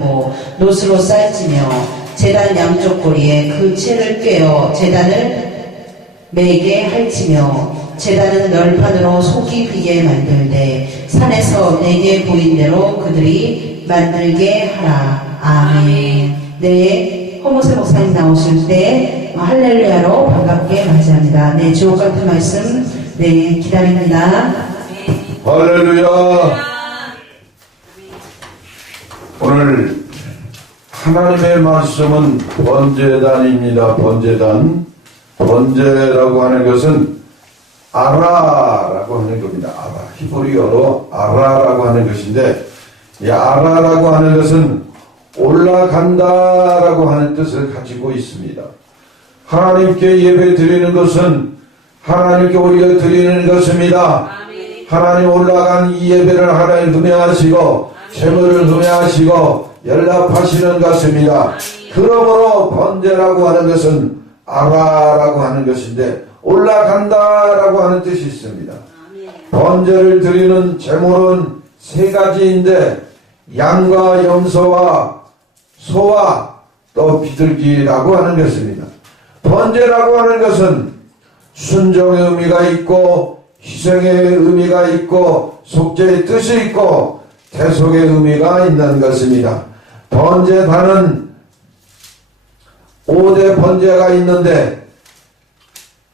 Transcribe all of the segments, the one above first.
만들고 노스로 쌀지며 제단 양쪽 고리에 그 채를 꿰어 제단을 매게 할지며 제단은 널판으로 속이 비게 만들되 산에서 내게 보인 대로 그들이 만들게 하라. 아멘. 네, 허모세 목사님 나오실 때 할렐루야로 반갑게 맞이합니다. 네, 주옥 같은 말씀 네 기다립니다. 할렐루야. 오늘 하나님의 말씀은 번제단입니다. 번제단. 번제라고 하는 것은 아라라고 하는 겁니다. 아라. 히브리어로 아라라고 하는 것인데, 이 아라라고 하는 것은 올라간다라고 하는 뜻을 가지고 있습니다. 하나님께 예배 드리는 것은 하나님께 우리가 드리는 것입니다. 하나님 올라간 이 예배를 하나님 흠양하시고 재물을 흠양하시고 연락하시는 것입니다. 그러므로 번제라고 하는 것은 아라라고 하는 것인데 올라간다라고 하는 뜻이 있습니다. 번제를 드리는 제물은 세 가지인데 양과 염소와 소와 또 비둘기라고 하는 것입니다. 번제라고 하는 것은 순종의 의미가 있고 희생의 의미가 있고 속죄의 뜻이 있고 대속의 의미가 있는 것입니다. 번제단은 5대 번제가 있는데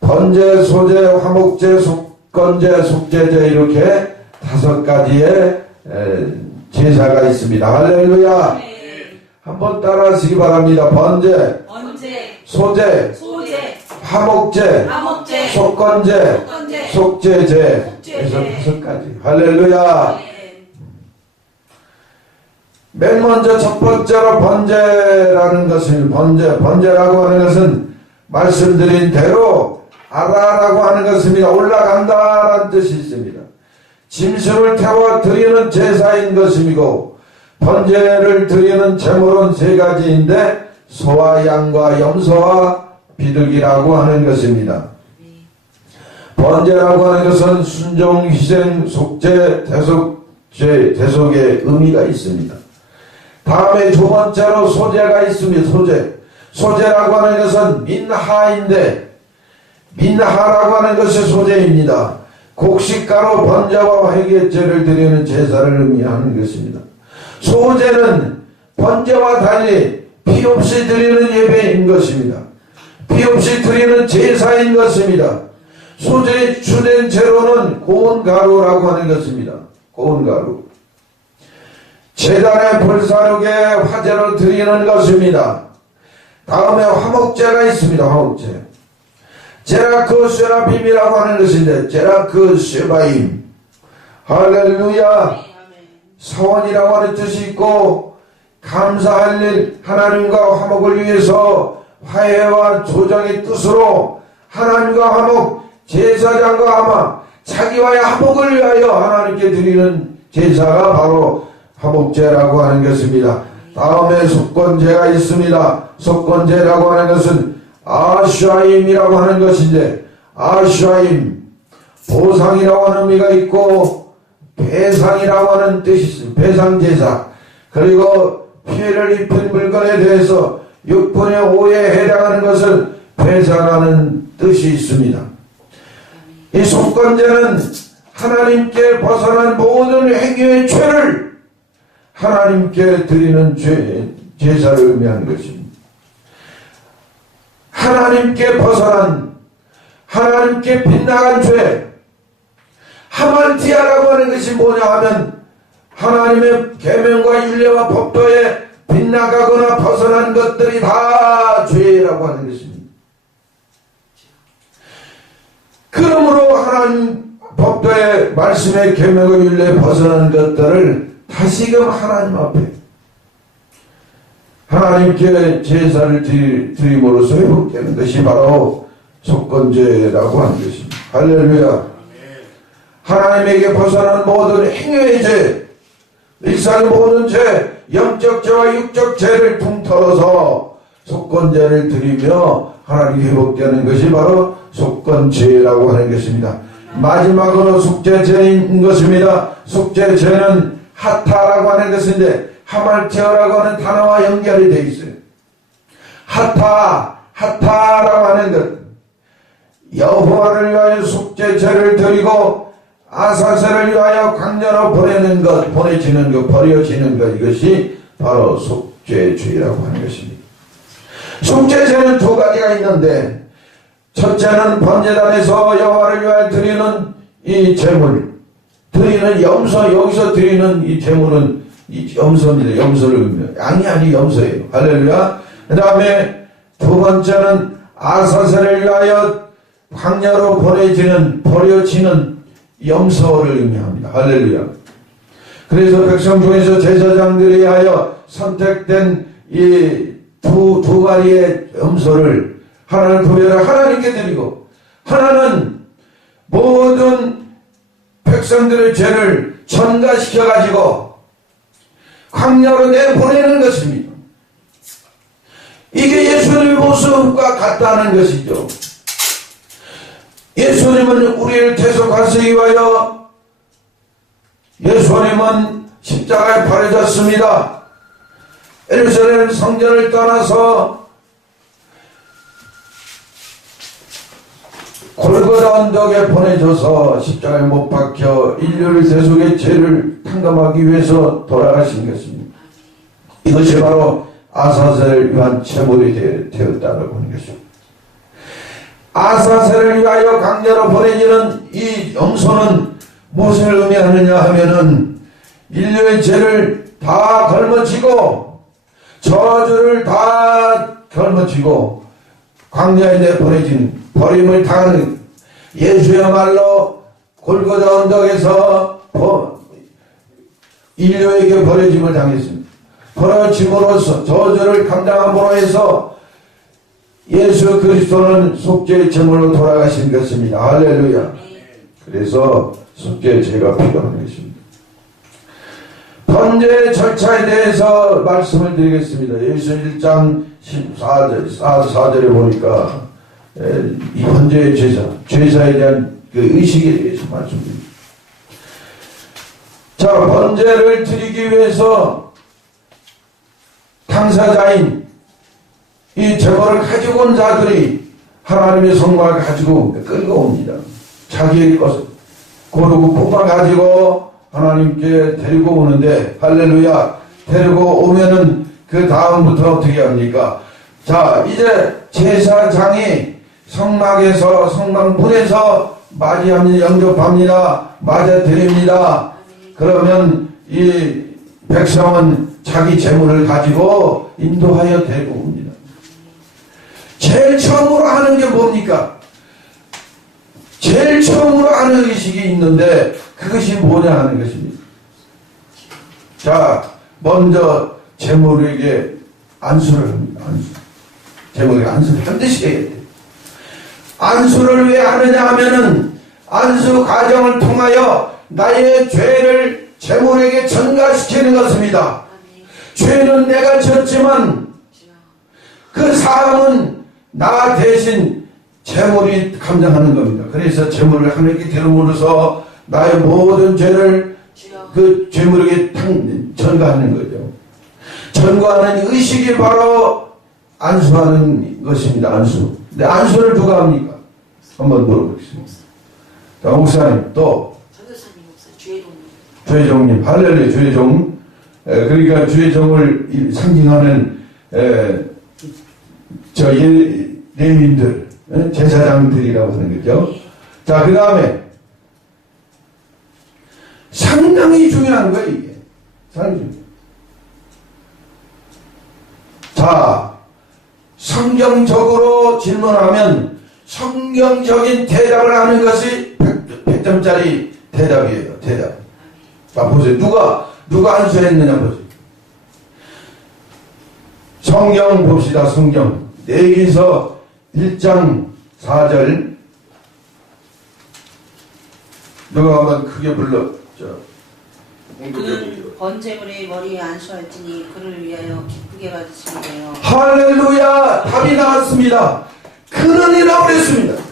번제, 소제, 화목제, 속건제, 속제제 이렇게 5가지의 제사가 있습니다. 할렐루야. 한번 따라하시기 바랍니다. 번제, 소제, 화목제, 속건제, 속제제. 그래서 5가지. 할렐루야. 맨 먼저 첫 번째로 번제라는 것은 번제라고 하는 것은 말씀드린 대로 아라라고 하는 것입니다. 올라간다라는 뜻이 있습니다. 짐승을 태워 드리는 제사인 것이고 번제를 드리는 제물은 3가지인데 소와 양과 염소와 비둘기라고 하는 것입니다. 번제라고 하는 것은 순종, 희생, 속죄, 대속의 의미가 있습니다. 다음에 2번째로 소제가 있습니다. 소제라고 하는 것은 민하인데 민하라고 하는 것이 소제입니다. 곡식가루 번제와 회개죄를 드리는 제사를 의미하는 것입니다. 소제는 번제와 달리 피 없이 드리는 예배인 것입니다. 피 없이 드리는 제사인 것입니다. 소제의 주된 재료는 고운 가루라고 하는 것입니다. 고운 가루. 제단의 불사르게 화제로 드리는 것입니다. 다음에 화목제가 있습니다. 화목제. 제라크 세라핌이라고 하는 것인데 제라크 세바임. 할렐루야. 사원이라고 하는 뜻이 있고 감사할 일 하나님과 화목을 위해서 화해와 조정의 뜻으로 하나님과 화목 제사장과 아마 자기와의 화목을 위하여 하나님께 드리는 제사가 바로 화목제라고 하는 것입니다. 다음에 속건제가 있습니다. 속건제라고 하는 것은 아슈아임이라고 하는 것인데 아슈아임 보상이라고 하는 의미가 있고 배상이라고 하는 뜻이 있습니다. 배상제사. 그리고 피해를 입힌 물건에 대해서 6분의 5에 해당하는 것을 배상하는 뜻이 있습니다. 이 속건제는 하나님께 벗어난 모든 행위의 죄를 하나님께 드리는 제사를 의미하는 것입니다. 하나님께 벗어난 하나님께 빗나간 죄 하말티아라고 하는 것이 뭐냐 하면 하나님의 계명과 율례와 법도에 빗나가거나 벗어난 것들이 다 죄라고 하는 것입니다. 그러므로 하나님 법도의 말씀의 계명과 율례에 벗어난 것들을 다시금 하나님 앞에 하나님께 제사를 드림으로써 회복되는 것이 바로 속건제라고 하는 것입니다. 할렐루야. 하나님에게 벗어난 모든 행위의 죄, 일상의 모든 죄, 영적 죄와 육적 죄를 통틀어서 속건제를 드리며 하나님께 회복되는 것이 바로 속건제라고 하는 것입니다. 마지막으로 속죄제인 것입니다. 속죄제는 하타라고 하는 것인데 하말티어라고 하는 단어와 연결이 되어 있어요. 하타라고 하는 것, 여호와를 위하여 속죄제를 드리고 아사셀을 위하여 광야로 보내지는 것, 버려지는 것, 이것이 바로 속죄죄라고 하는 것입니다. 속죄제는 두 가지가 있는데, 첫째는 번제단에서 여호와를 위하여 드리는 이 제물, 드리는 염소, 여기서 드리는 이 제물은 이 염소입니다. 염소를 의미해요. 양이 아니 염소예요. 할렐루야. 그 다음에 두 번째는 아사셀을 위하여 광야로 버려지는 염소를 의미합니다. 할렐루야. 그래서 백성 중에서 제사장들이 하여 선택된 이 두 마리의 염소를 하나는 구별을 하나님께 드리고, 하나는 모든 백성들의 죄를 전가시켜 가지고 광야로 내보내는 것입니다. 이게 예수님의 모습과 같다는 것이죠. 예수님은 우리를 대속하시기 위하여 예수님은 십자가에 바라졌습니다. 예루살렘 성전을 떠나서 골고다 언덕에 보내줘서 십자가에 못 박혀 인류를 대속의 죄를 탕감하기 위해서 돌아가신 것입니다. 이것이 바로 아사셀을 위한 제물이 되었다고 하는 것입니다. 아사셀을 위하여 광야로 보내지는 이 염소는 무엇을 의미하느냐 하면은 인류의 죄를 다 걸머쥐고 저주를 다 걸머쥐고 광야에 내보내진 버림을 당하는, 예수야말로 골고다 언덕에서 인류에게 버려짐을 당했습니다. 버려짐으로써 저주를 감당함으로 해서 예수 그리스도는 속죄의 제물로 돌아가신 것입니다. 할렐루야. 그래서 속죄의 제가 필요한 것입니다. 번제 절차에 대해서 말씀을 드리겠습니다. 예수 1장 14절에 보니까 이 번제의 제사에 대한 그 의식에 대해서 말씀드립니다. 자, 번제를 드리기 위해서 당사자인 이 제물을 가지고 온 자들이 하나님의 성막을 가지고 끌고 옵니다. 자기의 것을 고르고 뽑아가지고 하나님께 데리고 오는데, 할렐루야, 데리고 오면은 그 다음부터 어떻게 합니까? 자, 이제 제사장이 성막에서 성막문에서 맞이합니다. 영접합니다. 맞아드립니다. 그러면 이 백성은 자기 재물을 가지고 인도하여 데리고 옵니다. 제일 처음으로 하는 게 뭡니까? 제일 처음으로 하는 의식이 있는데 그것이 뭐냐 하는 것입니다. 자, 먼저 재물에게 안수를 합니다. 재물에게 안수를 반드시 해야 돼요. 안수를 왜 하느냐 하면은 안수 과정을 통하여 나의 죄를 재물에게 전가시키는 것입니다. 죄는 내가 졌지만 그 사함은 나 대신 재물이 감당하는 겁니다. 그래서 재물을 하나님께 드림으로써 나의 모든 죄를 그 재물에게 전가하는 거죠. 전가하는 의식이 바로 안수하는 것입니다. 안수. 근데 안수를 누가 합니까? 한번 물어보겠습니다. 자, 목사님, 또 전도사님, 목사, 주의종님, 할렐루야, 주의종. 그러니까 주의종을 상징하는 저 레위인들, 제사장들이라고 하는 거죠. 자, 그 다음에 상당히 중요한 거예요, 이게. 상당히 중요해요. 자, 성경적으로 질문하면 성경적인 대답을 하는 것이 100점짜리 대답이에요. 대답. 자, 보세요. 누가 안수했느냐 보세요. 성경 봅시다. 성경. 레위기서 1장 4절. 누가 한번 크게 불러. 그는 번제물의 머리에 안수할지니 그를 위하여 기쁘게 받으시리래요. 할렐루야. 답이 나왔습니다. 그는이라고 그랬습니다.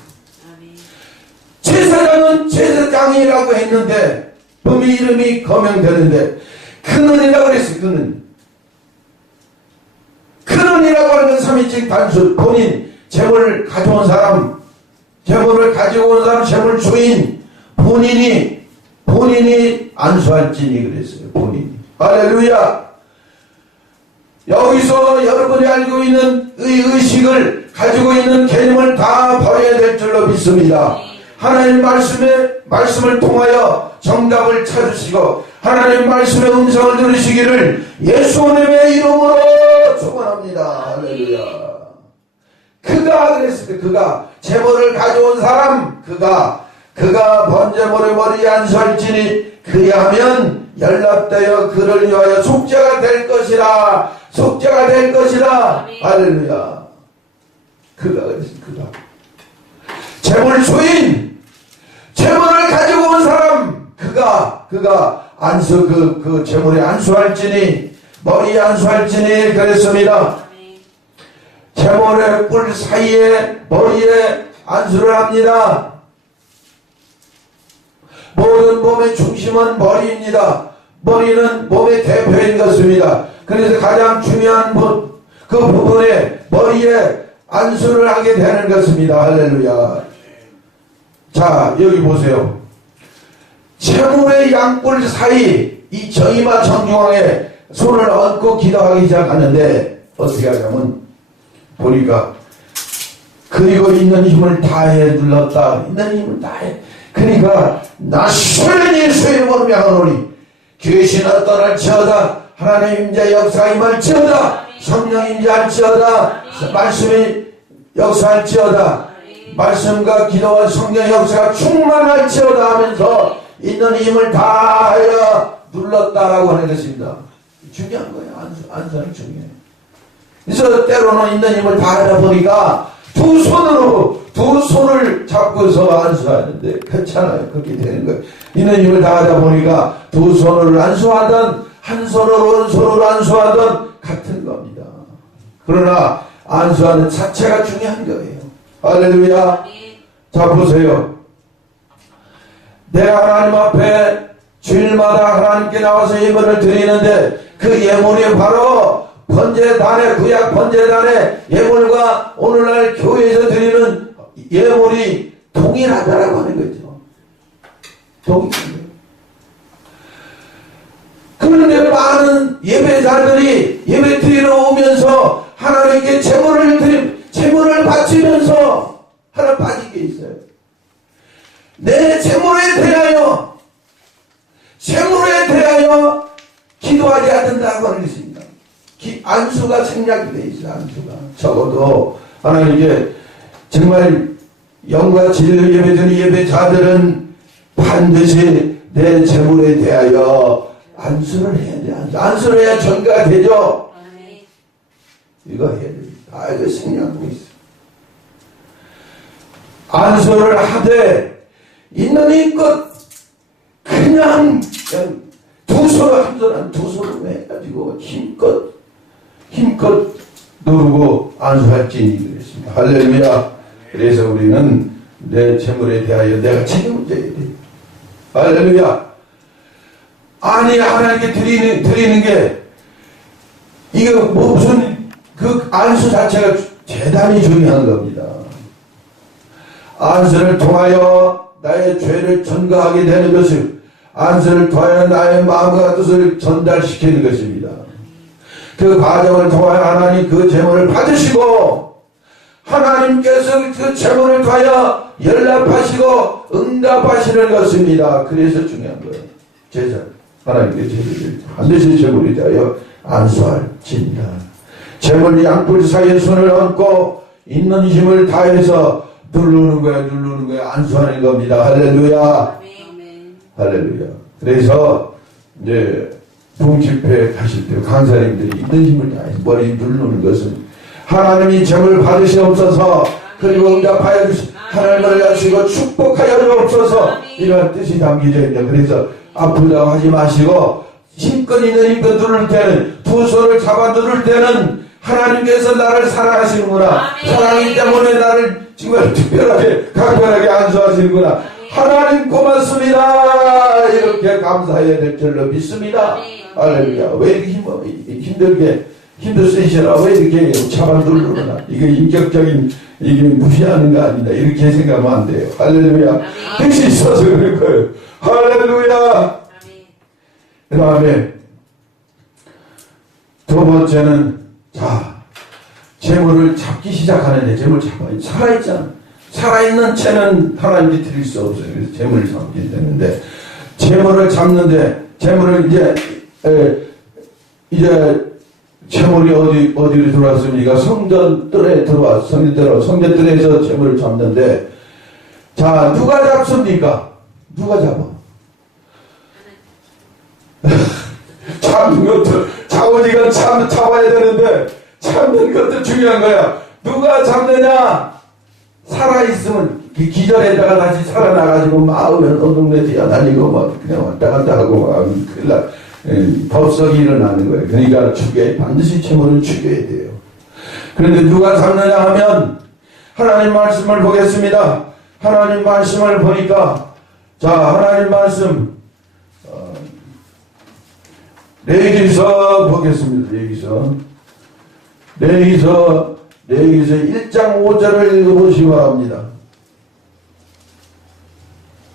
제사장은 제사장이라고 했는데 범위 이름이 거명되는데 그는이라고 그랬어요. 그는. 3인칭 단수 본인 재물을 가져온 사람, 재물을 가지고 온 사람, 재물 주인 본인이 안수할지니 그랬어요. 본인이. 할렐루야. 여기서 여러분이 알고 있는 의식을 가지고 있는 개념을 다 버려야 될 줄로 믿습니다. 하나님 말씀을 통하여 정답을 찾으시고 하나님 말씀의 음성을 들으시기를 예수님의 이름으로 축원합니다. 할렐루야. 그가 그랬을 때 그가 재물을 가져온 사람 그가 번제물의 머리에 안수할지니 그리하면 연락되어 그를 위하여 속죄가 될 것이라. 속죄가 될 것이라. 할렐루야. 그가 그랬습니다. 그가 재물 주인, 재물을 가지고 온 사람 그가 안수 그 재물에 안수할지니 머리에 안수할지니 그랬습니다. 재물의 뿔 사이에 머리에 안수를 합니다. 모든 몸의 중심은 머리입니다. 머리는 몸의 대표인 것입니다. 그래서 가장 중요한 그 부분에 머리에 안수를 하게 되는 것입니다. 할렐루야. 자, 여기 보세요. 재물의 양뿔 사이 이 정이마 정중앙에 손을 얹고 기도하기 시작하는데 어떻게 하냐면 보니까 그리고 있는 힘을 다해 눌렀다. 있는 힘을 다해. 그러니까 나 소연히 소연을 모르며하노니 귀신을 떠날지어다. 하나님 임재 역사 임할지어다. 성령 임재할지어다. 말씀이 역사할지어다. 말씀과 기도와 성령 역사가 충만할지어다 하면서 있는 힘을 다하여 눌렀다라고 하는 것입니다. 중요한 거예요. 안수는 중요해요. 그래서 때로는 있는 힘을 다하다 보니까 두 손을 잡고서 안수하는데 괜찮아요. 그렇게 되는 거예요. 있는 힘을 다하다 보니까 두 손을 안수하던 한 손으로 오른손으로 안수하던 같은 겁니다. 그러나 안수하는 자체가 중요한 거예요. 할렐루야. 자 보세요. 내가 하나님 앞에 주일마다 하나님께 나와서 예물을 드리는데 그 예물이 바로 번제단의 구약 번제단의 예물과 오늘날 교회에서 드리는 예물이 동일하다라고 하는 거죠. 동일해요. 그런데 많은 예배자들이 예배 드리러 오면서 하나님께 제물을 바치면서 하나 빠진 게 있어요. 내 제물에 대하여 기도하지 않는다고 하는 것입니다. 안수가 생략이 되어 있어요. 안수가 적어도 하나님께 정말 영과 진리를 예배드리는 예배자들은 반드시 내 제물에 대하여 안수를 해야 돼. 안수를 해야 전가가 되죠. 이거 해야 돼. 이거 생략하고 있어. 안수를 하되 있는 힘껏 그냥 두 손을 두 손으로 해가지고 힘껏 누르고 안수할지니 그랬습니다. 할렐루야. 그래서 우리는 내 재물에 대하여 내가 책임을 져야 돼. 할렐루야. 아니 하나님께 드리는 게 이거 무슨 그 안수 자체가 대단히 중요한 겁니다. 안수를 통하여 나의 죄를 전가하게 되는 것을 안수를 통하여 나의 마음과 뜻을 전달시키는 것입니다. 그 과정을 통하여 하나님 그 제물을 받으시고 하나님께서 그 제물을 통하여 연락하시고 응답하시는 것입니다. 그래서 중요한 거예요. 제자 하나님께 제물을 반드시 제물에 대하여 안수할지니라. 제물 양뿔 사이에 손을 얹고 있는 힘을 다해서 누르는 거야 안수하는 겁니다. 할렐루야. 할렐루야. 그래서 이제 동집회 가실 때 강사님들이 있는 힘을 다해서 머리 누르는 것은 하나님이 제물 받으시옵소서 그리고 응답하여 하나님을 하시고 축복하여 주옵소서 이런 뜻이 담겨져 있다. 그래서 아프다고 하지 마시고 힘껏 있는 힘껏 누를 때는 두 손을 잡아 누를 때는 하나님께서 나를 사랑하시는구나. 사랑이기 때문에 나를 정말 특별하게 각별하게 안수하시는구나. 하나님 고맙습니다. 이렇게 감사해야 될 줄로 믿습니다. 할렐루야. 왜 이렇게 힘들게 힘도 세시라 왜 이렇게 잡아두르나 이게 인격적인 이게 무시하는 거 아니다 이렇게 생각하면 안 돼요. 할렐루야. 뜻이 있어서 그럴 거예요. 할렐루야. 그 다음에 두 번째는 자 재물을 잡기 시작하는데 재물 잡아요. 살아있잖아. 살아있는 채는 하나님께 드릴 수 없어요. 그래서 재물을 잡게 되는데 재물을 잡는데 재물을 이제 재물이 어디로 들어왔습니까? 성전뜰에 들어왔어. 성전뜰에서 재물을 잡는데 자 누가 잡습니까? 누가 잡아? 잡는 것도 잡으니까 잡아야 되는데 잡는 것도 중요한 거야. 누가 잡느냐? 살아있으면 기절에다가 다시 살아나가지고 마음은 어둠에 뛰어다니고 막 그냥 왔다 갔다 하고 막 큰일 나. 법석이 일어나는 거예요. 그러니까 반드시 재물을 죽여야 돼요. 그런데 누가 잡느냐 하면 하나님 말씀을 보겠습니다. 하나님 말씀을 보니까 자 하나님 말씀 레위기서 보겠습니다. 레위기서 1장 5절을 읽어보시기 바랍니다.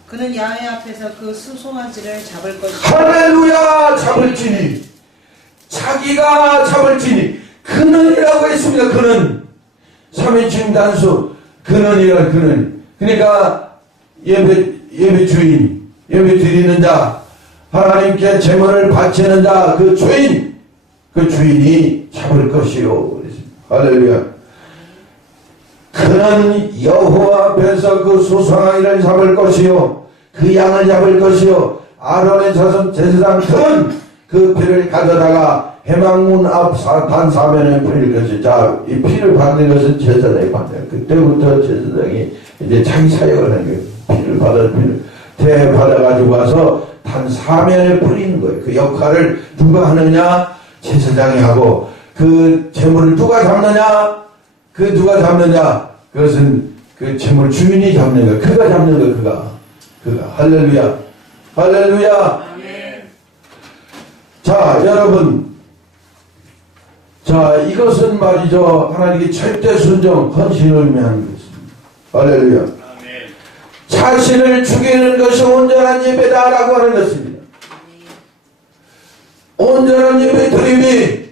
그는 야훼 앞에서 그 수송아지를 잡을 것이다. 할렐루야. 잡을지니 자기가 잡을지니 그는이라고 했습니다. 그는 삼위중 단수 그는이라 그는 그러니까 예배 주인 예배 드리는 자 하나님께 제물을 바치는 자 그 주인이 잡을 것이요. 할렐루야. 그는 여호와 앞에서 그 수송아지를 잡을 것이요 그 양을 잡을 것이요 아론의 자손 제사장들은 그 피를 가져다가 해망문 앞 단 사면에 뿌릴 것이 자 이 피를 받는 것은 제사장이 받아요. 그때부터 제사장이 이제 자기 사역을 하는 거예요. 피를 받아가지고 와서 단 사면에 뿌리는 거예요. 그 역할을 누가 하느냐? 제사장이 하고 그 재물을 누가 잡느냐? 그것은 그 재물 주인이 잡는 거야. 그가 잡는 거야. 그가. 할렐루야. 아멘. 자, 여러분. 자, 이것은 말이죠. 하나님께 절대 순종, 헌신을 의미하는 것입니다. 할렐루야. 아멘. 자신을 죽이는 것이 온전한 예배다라고 하는 것입니다. 온전한 예배 드림이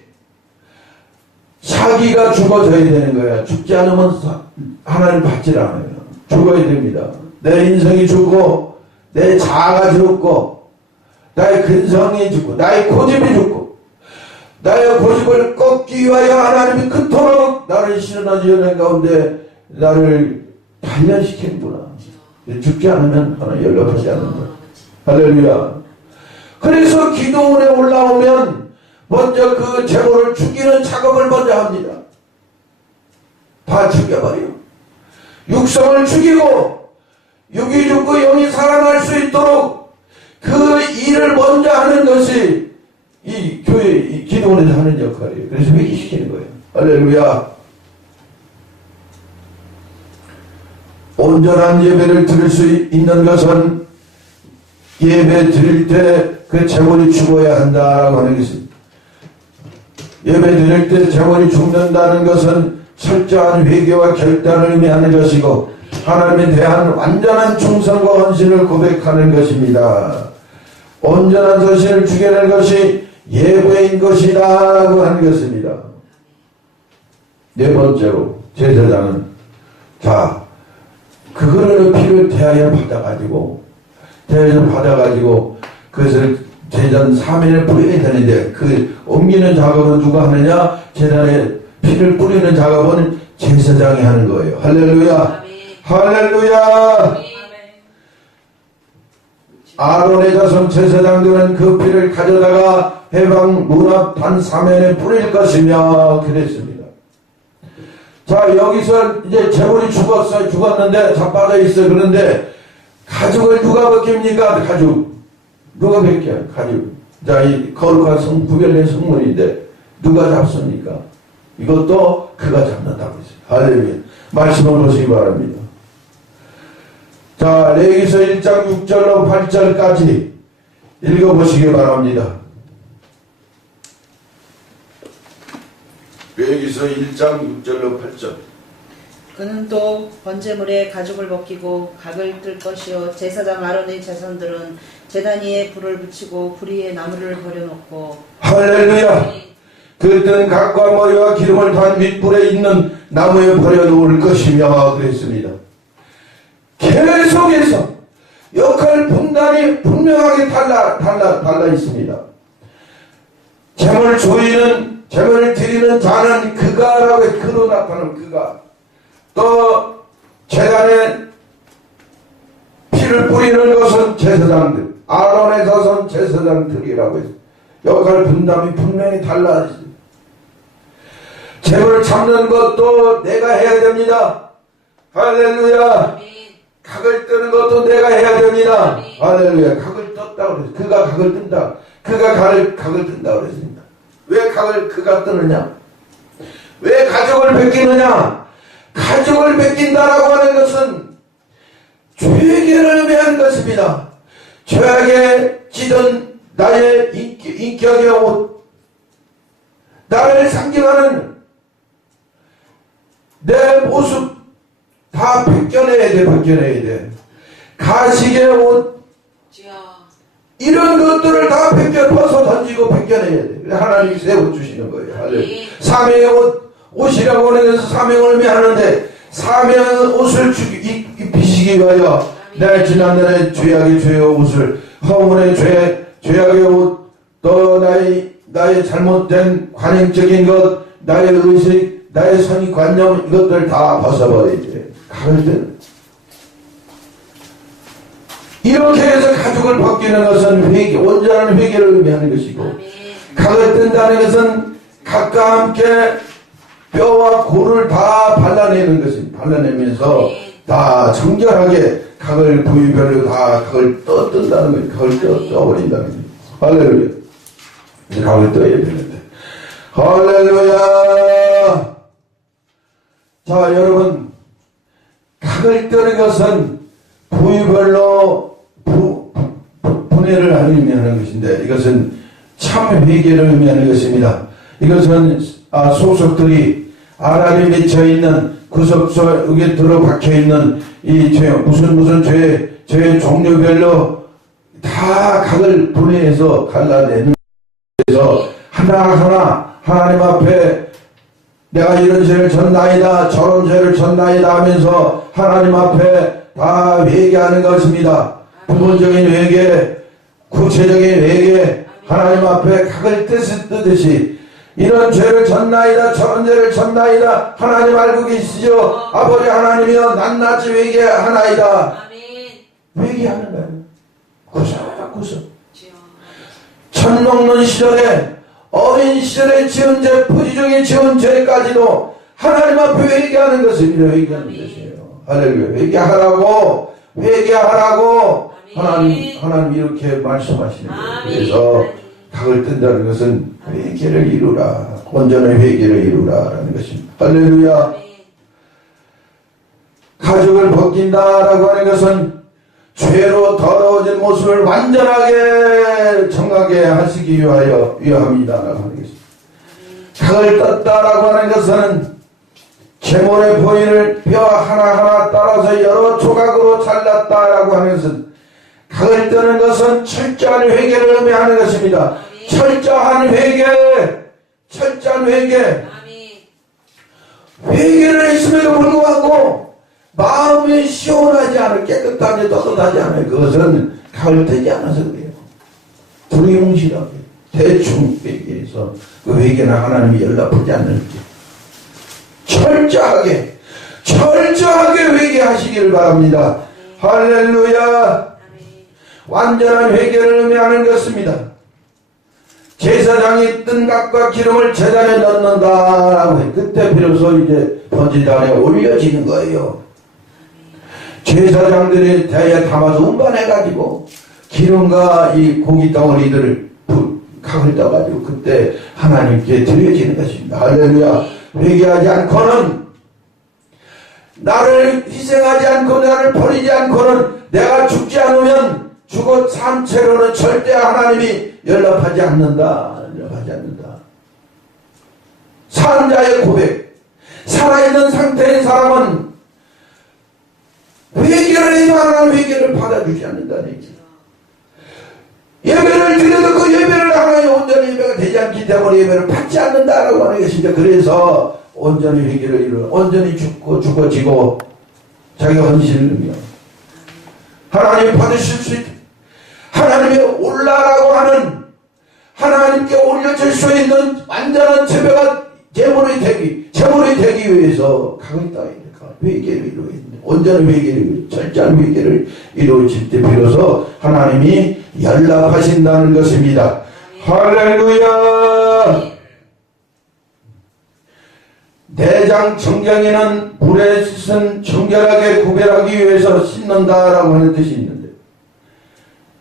자기가 죽어져야 되는 거야. 죽지 않으면 하나님 받질 않아요. 죽어야 됩니다. 내 인생이 죽고 내 자아가 죽고 나의 근성이 죽고 나의 고집이 죽고 나의 고집을 꺾기 위하여 하나님이 그토록 나를 신원하지 연행 가운데 나를 단련시키는구나. 죽지 않으면 하나님 연락하지 않는 거야. 할렐루야. 그래서 기도원에 올라오면 먼저 그 재물을 죽이는 작업을 먼저 합니다. 다 죽여버려. 육성을 죽이고 육이 죽고 영이 살아날 수 있도록 그 일을 먼저 하는 것이 이 교회 이 기도원에서 하는 역할이에요. 그래서 회개시키는 거예요. 할렐루야. 온전한 예배를 드릴 수 있는 것은 예배 드릴 때 그 재물이 죽어야 한다라고 하는 것입니다. 예배 드릴 때 재물이 죽는다는 것은 철저한 회개와 결단을 의미하는 것이고 하나님에 대한 완전한 충성과 헌신을 고백하는 것입니다. 온전한 자신을 죽여낼 것이 예배인 것이다 라고 하는 것입니다. 네 번째로 제사장은 자 그거를 피를 대하여 받아가지고 그것을 제단 사면에 뿌려야 되는데 그 옮기는 작업은 누가 하느냐? 제단에 피를 뿌리는 작업은 제사장이 하는 거예요. 할렐루야. 할렐루야. 아론의 자손 제사장들은 그 피를 가져다가 해방 문 앞 단 사면에 뿌릴 것이며 그랬습니다. 자 여기서 이제 재물이 죽었는데 자빠져 있어. 그런데 가죽을 누가 벗깁니까? 가죽 누가 벗겨요? 가죽. 자 이 거룩한 구별된 성물인데 누가 잡습니까? 이것도 그가 잡는다고 했어요. 할렐루야. 말씀을 보시기 바랍니다. 자 레위기서 1장 6절로 8절까지 읽어보시기 바랍니다. 레위기서 1장 6절로 8절. 그는 또 번제물에 가죽을 벗기고 각을 뜰 것이요 제사장 아론의 자손들은 제단 위에 불을 붙이고 불 위에 나무를 버려놓고 할렐루야. 그릇은 각과 머리와 기름을 단 윗불에 있는 나무에 버려놓을 것이며 그랬습니다. 계속해서 역할 분단이 분명하게 달라 있습니다. 재물을 드리는 자는 그가라고 해서 그로 나타나는 그가, 또 제단에 피를 뿌리는 것은 제사장들, 아론의 자손 제사장들이라고 해서 역할 분담이 분명히 달라 있습니다. 재물을 잡는 것도 내가 해야 됩니다. 할렐루야. 각을 뜨는 것도 내가 해야 됩니다. 할렐루야. 각을 떴다고 그랬어요. 그가 각을 뜬다. 그가 각을 뜬다고 그랬습니다. 왜 각을 그가 뜨느냐? 왜 가족을 베끼느냐? 가족을 베낀다라고 하는 것은 죄계를 의미하는 것입니다. 죄악에 찌든 나의 인격의 옷, 나를 상징하는 내 모습 다 벗겨내야 돼. 가식의 옷, 이런 것들을 다 벗겨 던지고 벗겨내야 돼. 하나님이 새 옷 주시는 거예요. 사명의 옷이라고 하는 것은 사명을 의미하는데, 사명의 옷을 입히시기 위하여 내 지난날의 죄악의 죄의 옷을, 허물의 죄악의 옷, 또 나의 잘못된 관행적인 것, 나의 의식, 나의 선입관념, 이것들 다 벗어버려야 돼. 가을 때는 이렇게 해서 가죽을 벗기는 것은 회개, 온전한 회개를 의미하는 것이고, 각을 뜬다는 것은 각과 함께 뼈와 골을 다 발라내는 것입니다. 발라내면서 다 정결하게 각을 부위별로 다 각을 뜬다는 거예요. 각을 떠버린다는 거예요. 할렐루야. 이제 각을 떠야 되는데. 할렐루야. 자, 여러분, 각을 뜨는 것은 부위별로 분해를 의미하는 것인데, 이것은 참 회개를 의미하는 것입니다. 이것은 소속들이 아랍에 맺혀있는 구석소에 들어박혀있는 이 죄, 무슨 죄의 종류별로 다 각을 분해해서 갈라내는, 그래서 하나하나 하나님 앞에 내가 이런 죄를 졌나이다, 저런 죄를 졌나이다 하면서 하나님 앞에 다 회개하는 것입니다. 부분적인 회개, 구체적인 회개, 하나님 앞에 각을 뜨듯이 이런 죄를 졌나이다, 저런 죄를 졌나이다, 하나님 알고 계시죠? 아버지 하나님이여 낱낱이 회개하나이다. 회개하는 거예요. 구석구석. 천 먹는 시절에, 어린 시절에 지은 죄, 부지중에 지은 죄까지도 하나님 앞에 회개하는 것입니다. 회개하는 것이에요. 할렐루야. 회개하라고 하나님 이렇게 말씀하시는 거예요. 그래서 각을 뜬다는 것은 회개를 이루라, 온전한 회개를 이루라라는 것입니다. 할렐루야. 가죽을 벗긴다라고 하는 것은 죄로 더러워진 모습을 완전하게 정하게 하시기 위함이다라고 하는 것입니다. 각을 떴다라고 하는 것은 제물의 보이를 뼈 하나하나 따라서 여러 조각으로 잘랐다라고 하는 것은, 각을 뜨는 것은 철저한 회개를 의미하는 것입니다. 철저한 회개. 회개를 했음에도 불구하고 마음이 시원하지 않아요. 깨끗하게 떳떳하지 않아요. 그것은 각을 뜨지 않아서 그래요. 두리뭉실하게 대충 회개해서 그 회개는 하나님이 연락하지 않는 철저하게 회개하시기를 바랍니다. 할렐루야. 완전한 회개를 의미하는 것입니다. 제사장이 뜬 각과 기름을 제단에 넣는다라고 해. 그때 비로소 이제 번제단에 올려지는 거예요. 제사장들이 대에 담아서 운반해가지고 기름과 이 고기 덩어리들을 각을 떠가지고 그때 하나님께 드려지는 것입니다. 할렐루야. 회개하지 않고는, 나를 희생하지 않고 나를 버리지 않고는, 내가 죽지 않으면 죽어 삶채로는 절대 하나님이 연락하지 않는다. 산 자의 고백. 살아있는 상태의 사람은 회개를 해도 하나님 회개를 받아주지 않는다는 얘기죠. 예배를 드려도 그 예배를 하나님 온전히 예배가 되지 않기 때문에 예배를 받지 않는다라고 하는 것이죠. 그래서 온전히 회개를 이루어 온전히 죽어지고 자기가 헌신을 하며 하나님이 받으실 수 있다. 하나님의 올라라고 하는 하나님께 올려질 수 있는 완전한 제배가 제물이 되기 위해서 가고 있다. 회개를 이루어야 된다. 온전한 회개를, 철저한 회개를 이루어질 때 비로소 하나님이 연락하신다는 것입니다. 할렐루야! 내장 정경에는 물에 씻은 정결하게 구별하기 위해서 씻는다라고 하는 뜻이 있는데,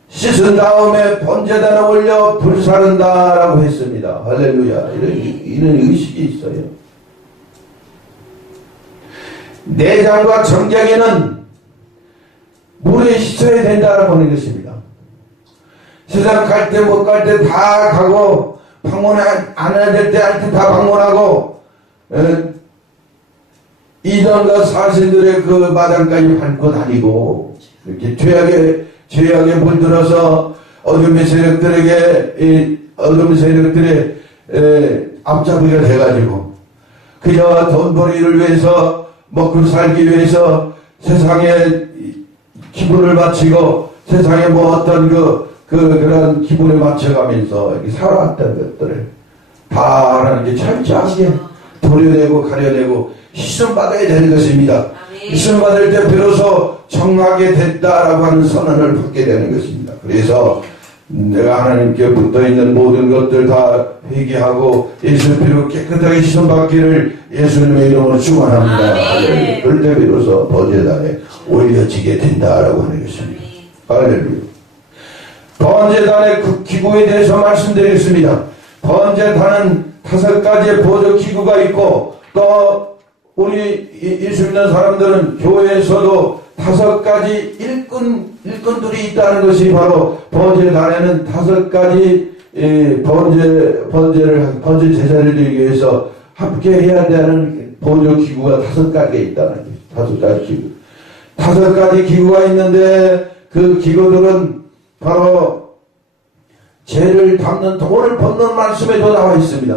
씻은 다음에 번제단에 올려 불사른다라고 했습니다. 할렐루야! 이런 의식이 있어요. 내장과 정경에는 물에 씻어야 된다라고 하는 것입니다. 세상 갈 때 못 갈 때 다 가고 방문 안 해야 될 때 할 때 다 방문하고 이단과 사신들의 그 마당까지 밟고 다니고 이렇게 죄악에 물들어서 어둠의 세력들의 앞잡이가 돼가지고 그저 돈벌이를 위해서 먹고 살기 위해서 세상에 기분을 맞추고 세상에 뭐 어떤 그런 기분에 맞춰가면서 이렇게 살아왔던 것들을 다 하나님께 철저하게 도려내고 가려내고 희생 받아야 되는 것입니다. 희생 받을 때 비로소 정하게 됐다라고 하는 선언을 받게 되는 것입니다. 그래서 내가 하나님께 붙어있는 모든 것들 다 회개하고 예수 피로 깨끗하게 희생받기를 예수님의 이름으로 축원합니다. 그럴 때 비로소 번제단에 올려지게 된다라고 하는 것입니다. 할렐루야. 번제단의 그 기구에 대해서 말씀드리겠습니다. 번제단은 5가지의 보조 기구가 있고 또 우리 예수 믿는 사람들은 교회에서도 5가지 일꾼들이 있다는 것이 바로 번제단에는 5가지 번제 제사를 드리기 위해서 함께 해야 되는 보조 기구가 5가지가 있다는 거죠. 5가지 기구. 5가지 기구가 있는데 그 기구들은 바로 죄를 담는 오늘 본문 말씀에도 나와 있습니다.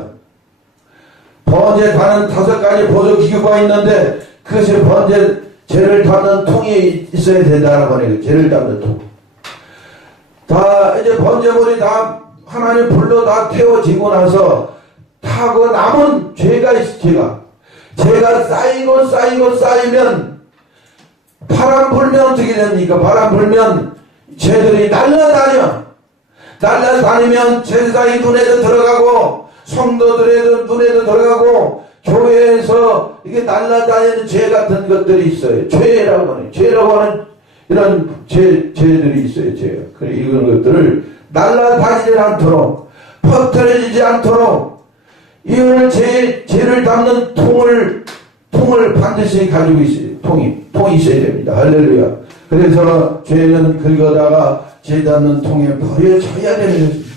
번제단은 5가지 보조 기구가 있는데 그것이 죄를 담는 통이 있어야 된다는 거예요. 죄를 담는 통. 다 이제 번제물이 다 하나님 불로 다 태워지고 나서 다 그 남은 죄가 있어. 죄가 쌓이면 바람 불면 어떻게 됩니까? 바람 불면 죄들이 날라다니면 제사장이 눈에도 들어가고 성도들의 눈에도 들어가고 교회에서 이게 날라다니는 죄 같은 것들이 있어요. 죄라고 하는 이런 죄들이 있어요. 죄. 이런 것들을 날라다니지 않도록 퍼뜨려지지 않도록 이걸 죄를 담는 통을 반드시 가지고 있어요. 통이 있어야 됩니다. 할렐루야. 그래서 죄는 긁어다가 죄 담는 통에 버려져야 되는 것입니다.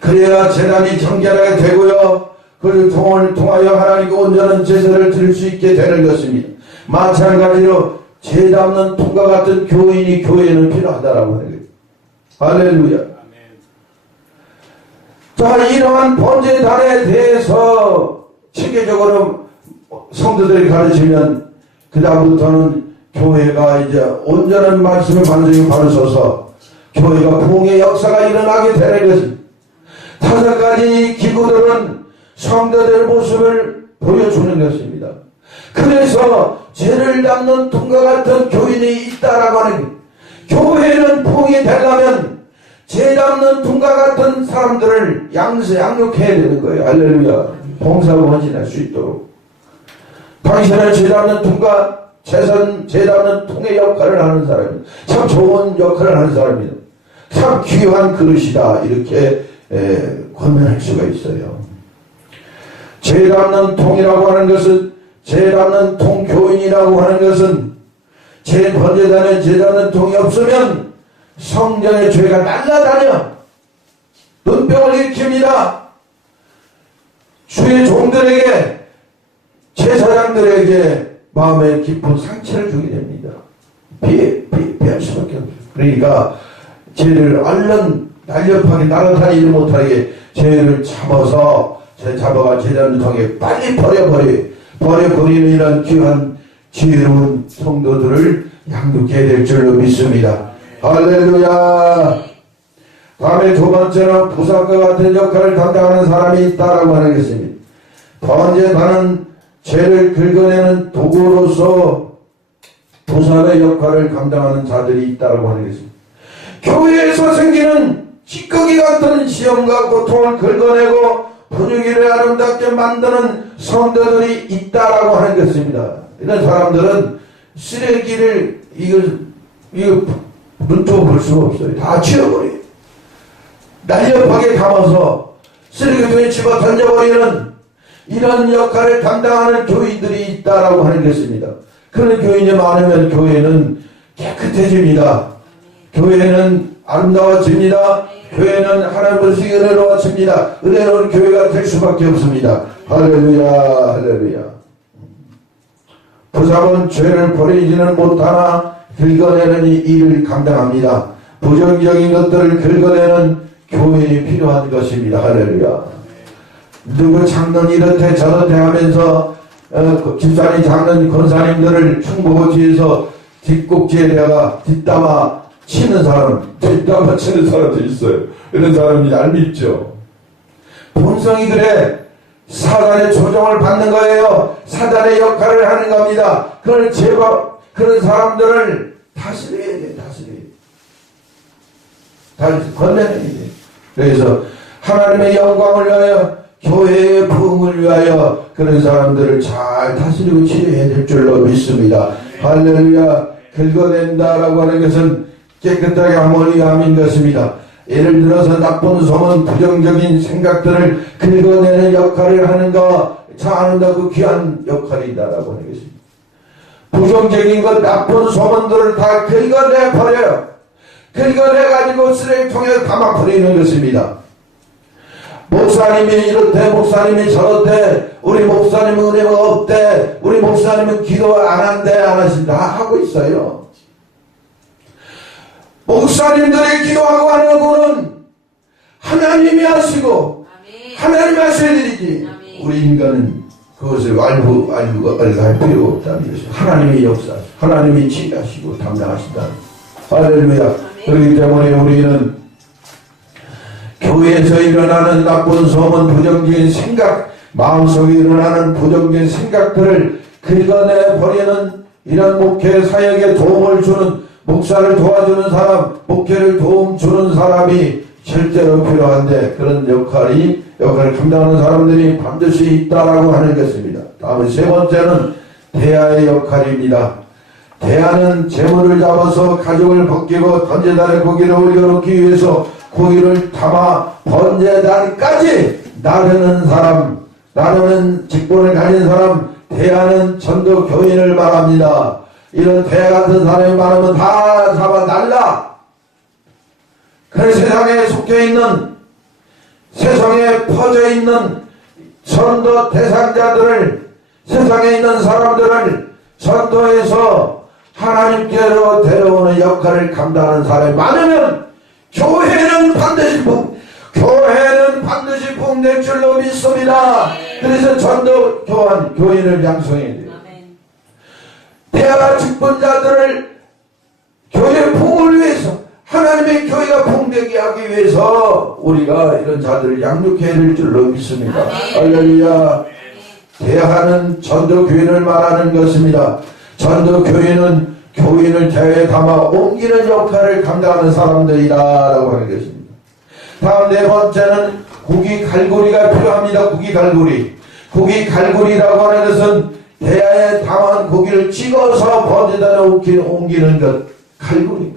그래야 재단이 정결하게 되고요. 그 통을 통하여 하나님께 온전한 제사를 드릴 수 있게 되는 것입니다. 마찬가지로 죄 담는 통과 같은 교회에는 필요하다라고 하는 거예요. 할렐루야. 자, 이러한 번제단에 대해서 체계적으로 성도들이 가르치면 그 다음부터는 교회가 이제 온전한 말씀의 반성이 바로서서 교회가 부흥의 역사가 일어나게 되는 것입니다. 5가지 기구들은 성도들의 모습을 보여주는 것입니다. 그래서 죄를 담는 통과 같은 교인이 있다라고 하는 교회는 부흥이 되려면 죄 담는 통과 같은 사람들을 양육해야 되는 거예요. 할렐루야. 봉사하고 헌신할 수 있도록. 당신은 죄 담는 통과 죄 담는 통의 역할을 하는 사람입니다. 참 좋은 역할을 하는 사람입니다. 참 귀한 그릇이다. 이렇게 권면할 수가 있어요. 죄 담는 통이라고 하는 것은 죄 담는 통 교인이라고 하는 것은 죄 번제단에 죄 담는 통이 없으면 성전의 죄가 날라다녀 눈병을 일으킵니다. 주의 종들에게, 제사장들에게 마음에 깊은 상처를 주게 됩니다. 피할 수밖에 없어요. 그러니까 죄를 얼른 날렵하게 나긋하게 못하게 죄를 잡아가 제자를 통해 빨리 버려버리는 이런 귀한 지혜로운 성도들을 양육해야 될 줄로 믿습니다. 할렐루야. 다음에 두 번째는 부사과 같은 역할을 담당하는 사람이 있다라고 하는 것입니다. 번제단은 죄를 긁어내는 도구로서 부사의 역할을 감당하는 자들이 있다라고 하는 것입니다. 교회에서 생기는 찌꺼기 같은 시험과 고통을 긁어내고 분위기를 아름답게 만드는 성도들이 있다라고 하는 것입니다. 이런 사람들은 쓰레기를 이거 눈뜨고 볼 수가 없어요. 다 치워버려요. 날렵하게 감아서 쓰레기통에 집어 던져버리는 이런 역할을 담당하는 교인들이 있다라고 하는 것입니다. 그런 교인이 많으면 교회는 깨끗해집니다. 교회는 아름다워집니다. 교회는 하나님의 은혜로워집니다. 은혜로운 교회가 될 수밖에 없습니다. 할렐루야, 할렐루야. 부사는 죄를 버리지는 못하나 긁어내는 이 일을 감당합니다. 부정적인 것들을 긁어내는 교인이 필요한 것입니다. 할렐루야. 누구 장로는 이렇대 저렇대 하면서 집사님 장로님 권사님들을 흉보고 뒤에서 뒷꼭지에다가 뒷담화 치는 사람도 있어요. 이런 사람이 얄밉죠. 본성이 그래. 사단의 조종을 받는 거예요. 사단의 역할을 하는 겁니다. 그런 사람들을 다스려야 돼. 건네야 돼. 그래서 하나님의 영광을 위하여, 교회의 부흥을 위하여 그런 사람들을 잘 다스리고 치료해야 될 줄로 믿습니다. 할렐루야. 긁어낸다라고 하는 것은 깨끗하게 하모니함인 것입니다. 예를 들어서 나쁜 소문, 부정적인 생각들을 긁어내는 역할을 하는가, 자아는가 그 귀한 역할이다라고 하는 것입니다. 부정적인 것, 나쁜 소문들을 다 긁어내버려요. 긁어내가지고 쓰레기통에 담아버리는 것입니다. 목사님이 이렇대, 목사님이 저렇대, 우리 목사님은 은혜가 없대, 우리 목사님은 기도 안 한대, 안 하신다 하고 있어요. 목사님들이 기도하고 하는 거는 하나님이 하시고, 하나님이 하셔야 되지. 우리 인간은 그것을 알고 할 필요가 없다는 것입니다. 하나님이 역사, 하나님이 지휘하시고 담당하신다. 할렐루야. 그렇기 때문에 우리는 교회에서 일어나는 나쁜 소문, 부정적인 생각, 마음속에 일어나는 부정적인 생각들을 긁어내버리는 이런 목회 사역에 도움을 주는, 목사를 도와주는 사람, 목회를 도움 주는 사람이 절대로 필요한데, 그런 역할을 감당하는 사람들이 반드시 있다라고 하는 것입니다. 다음은 세 번째는 대야의 역할입니다. 대야는 재물을 잡아서 가죽을 벗기고 번제단에 고기를 올려놓기 위해서 고기를 담아 번제단까지 나르는 사람, 나르는 직분을 가진 사람, 대야는 전도 교인을 말합니다. 이런 대야 같은 사람이 많으면 다 잡아 날라. 그 세상에 속해 있는, 세상에 퍼져 있는 전도 대상자들을, 세상에 있는 사람들을 전도해서 하나님께로 데려오는 역할을 감당하는 사람이 많으면 교회는 반드시 부흥될 줄로 믿습니다. 그래서 전도 교인을 양성해야 돼요. 대야 직분자들을 교회 부흥을 위해서, 하나님의 교회가 부흥되게 하기 위해서 우리가 이런 자들을 양육해야 될 줄로 믿습니다. 할렐루야. 대야는 전도 교인을 말하는 것입니다. 전도 교인은 교인을 대야에 담아 옮기는 역할을 감당하는 사람들이라고 하는 것입니다. 다음 네 번째는 고기 갈고리가 필요합니다. 고기 갈고리라고 하는 것은 대야에 담은 고기를 찍어서 번제단에 옮기는 것. 갈고리.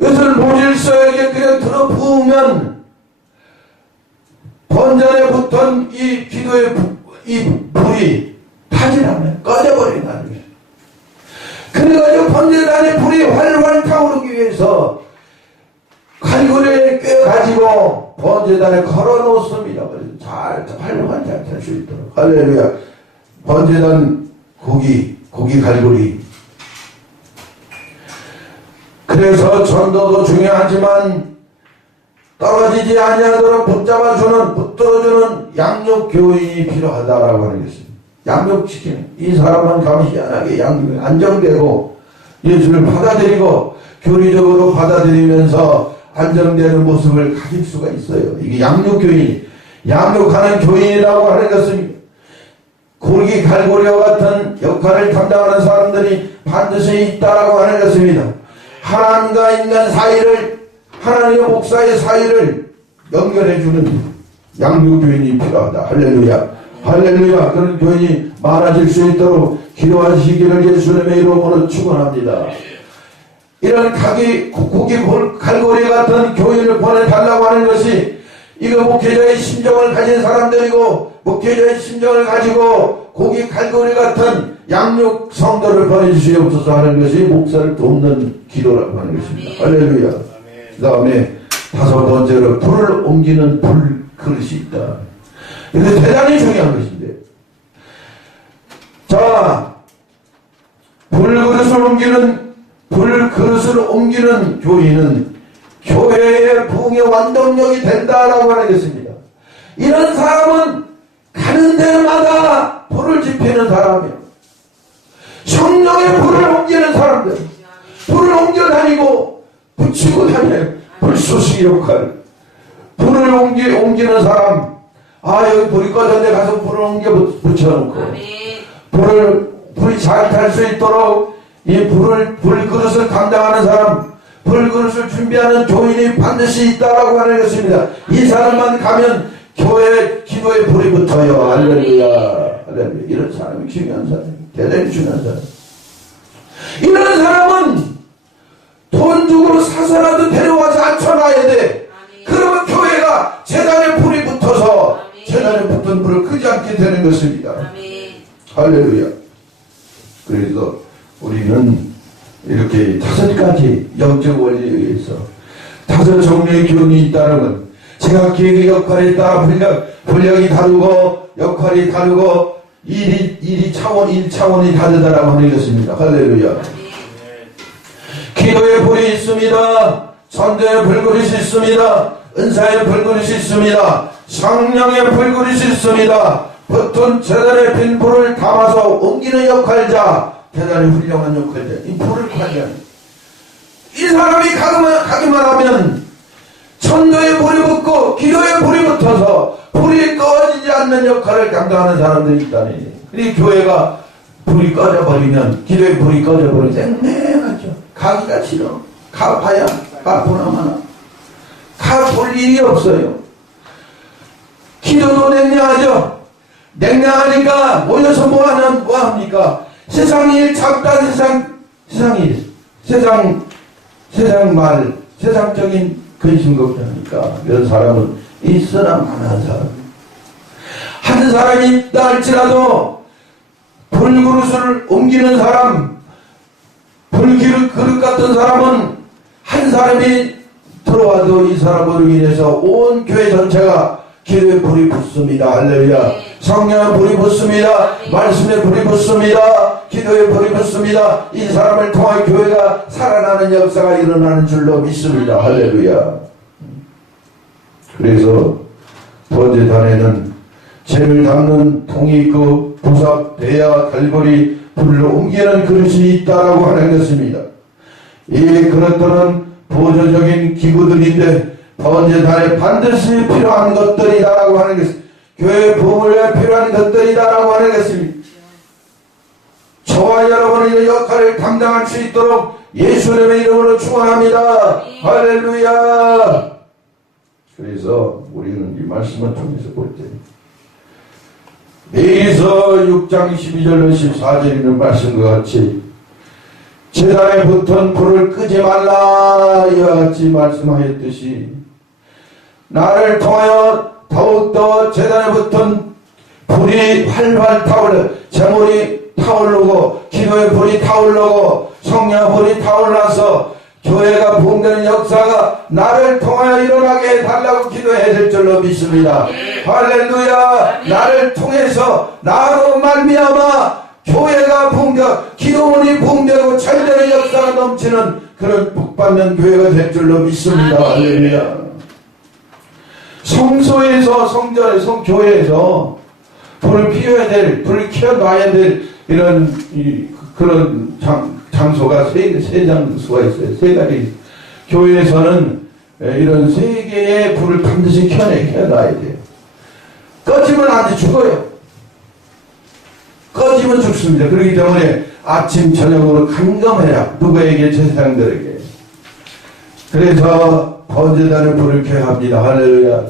이것을 모질서에게 그냥 들어 부으면 번전에 붙은 이 기도의 이 불이 타질 않아요. 꺼져버린다는 거예요. 그래가지고 번제단의 불이 활활 타오르기 위해서 갈고리를 꿰가지고 번제단에 걸어 놓습니다. 잘 활용한 잘 될 수 있도록. 할렐루야. 번제단 고기 갈고리. 그래서 전도도 중요하지만 떨어지지 아니하도록 붙들어주는 양육 교인이 필요하다라고 하는 것입니다. 양육시키는 이 사람은 가면 희한하게 양육이 안정되고 예수를 받아들이고 교리적으로 받아들이면서 안정되는 모습을 가질 수가 있어요. 이게 양육교인, 양육하는 교인이라고 하는 것은 고기 갈고리와 같은 역할을 담당하는 사람들이 반드시 있다라고 하는 것입니다. 하나님과 인간 사이를, 하나님과 목사의 사이를 연결해주는 양육교인이 필요하다. 할렐루야. 할렐루야. 그런 교인이 많아질 수 있도록 기도하시기를 예수님의 이름으로 축원합니다. 이런 고기 갈고리 같은 교인을 보내달라고 하는 것이 이거 목회자의 심정을 가진 사람들이고 목회자의 심정을 가지고 고기 갈고리 같은 양육 성도를 보내주시옵소서 하는 것이 목사를 돕는 기도라고 하는 것입니다. 할렐루야. 그 다음에 다섯 번째로 불을 옮기는 불 그릇이 있다. 이게 대단히 중요한 것인데, 자, 불그릇을 옮기는 교인은 교회의 부흥의 원동력이 된다라고 하는 것입니다. 이런 사람은 가는 데마다 불을 지피는 사람이에요. 성령의 불을 옮기는 사람들, 불을 옮겨 다니고 붙이고 다녀요. 불쏘시기 역할. 불을 옮기는 사람, 여기 불이 꺼졌는데 가서 불을 옮겨 붙여놓고 불이 잘 탈 수 있도록 이 불그릇을 감당하는 사람, 불그릇을 준비하는 교인이 반드시 있다라고 하는 것입니다. 이 사람만 가면 교회 기도에 불이 붙어요. 할렐루야. 할렐루야. 이런 사람이 중요한 사람, 대단히 중요한 사람. 이런 사람은 돈 주고 사서라도 데려와서 앉혀놔야 돼. 그러면 교회가 제단에 불이 붙어서 제단에 붙은 불을 끄지 않게 되는 것입니다. 할렐루야. 그래서 우리는 이렇게 다섯 가지 영적 원리에 의해서 다섯 종류의 교훈이 있다는 건 제각기의 역할에 따라 분량이 다르고 역할이 다르고 일이 차원이 다르다라고 하는 것입니다. 할렐루야. 기도의 불이 있습니다. 선대의 불그릇이 있습니다. 은사의 불그릇이 있습니다. 성령의 불그릇이 있습니다. 붙은 제단의 빈 불을 담아서 옮기는 역할자, 대단히 훌륭한 역할자, 이 불을 관리하는 이 사람이 가기만 하면 천도의 불이 붙고 기도의 불이 붙어서 불이 꺼지지 않는 역할을 감당하는 사람들이 있다니. 이 교회가 불이 꺼져버리면, 기도의 불이 꺼져버리면 냉랭하죠. 가기가 싫어. 가봐야 가보나마나 가볼 일이 없어요. 기도도 냉랭하죠. 냉랭하니까 모여서 뭐합니까? 세상 일 잡다 세상적인 근심 걱정하니까 이런 사람은 있으나 마나한 사람. 한 사람이 있다 할지라도 불그릇을 옮기는 사람, 불그릇 같은 사람은 한 사람이 들어와도 이 사람으로 인해서 온 교회 전체가 기도의 불이 붙습니다. 할렐루야. 성령의 불이 붙습니다. 말씀의 불이 붙습니다. 기도의 불이 붙습니다. 이 사람을 통해 교회가 살아나는 역사가 일어나는 줄로 믿습니다. 할렐루야. 그래서 번제단에는 재를 담는 통이 있고 부삽, 대야, 갈고리, 불로 옮기는 그릇이 있다라고 하는 것입니다. 이 그릇들은 보조적인 기구들인데 번제단에 반드시 필요한 것들이다라고 하는 것입니다. 교회 부흥을 위해 필요한 것들이다라고 하는 것입니다. 저와 여러분의 역할을 감당할 수 있도록 예수님의 이름으로 축원합니다. 할렐루야. 그래서 우리는 이 말씀을 통해서 볼 때 레위기서 6장 12절로 14절에 있는 말씀과 같이 제단에 붙은 불을 끄지 말라 이와 같이 말씀하였듯이 나를 통하여 더욱더 제단에 붙은 불이 활활 타올라, 제물이 타오르고 기도의 불이 타오르고 성령의 불이 타올라서 교회가 부흥되는 역사가 나를 통하여 일어나게 해달라고 기도해야 될 줄로 믿습니다. 할렐루야. 나를 통해서 나로 말미암아 교회가 부흥되고 기도문이 부흥되고 잘되는 역사가 넘치는 그런 복받는 교회가 될 줄로 믿습니다. 할렐루야. 성소에서 성전에 성교회에서 불을 피워야 될, 불을 켜놔야 될 이런 그런 장소가 세 장소가 있어요. 세 가지. 교회에서는 이런 세 개의 불을 반드시 켜놔야 돼요. 꺼지면 아주 죽어요. 꺼지면 죽습니다. 그렇기 때문에 아침 저녁으로 감금해라. 누구에게? 제사장들에게. 그래서 번제단의 불을 켜야 합니다. 할렐루야.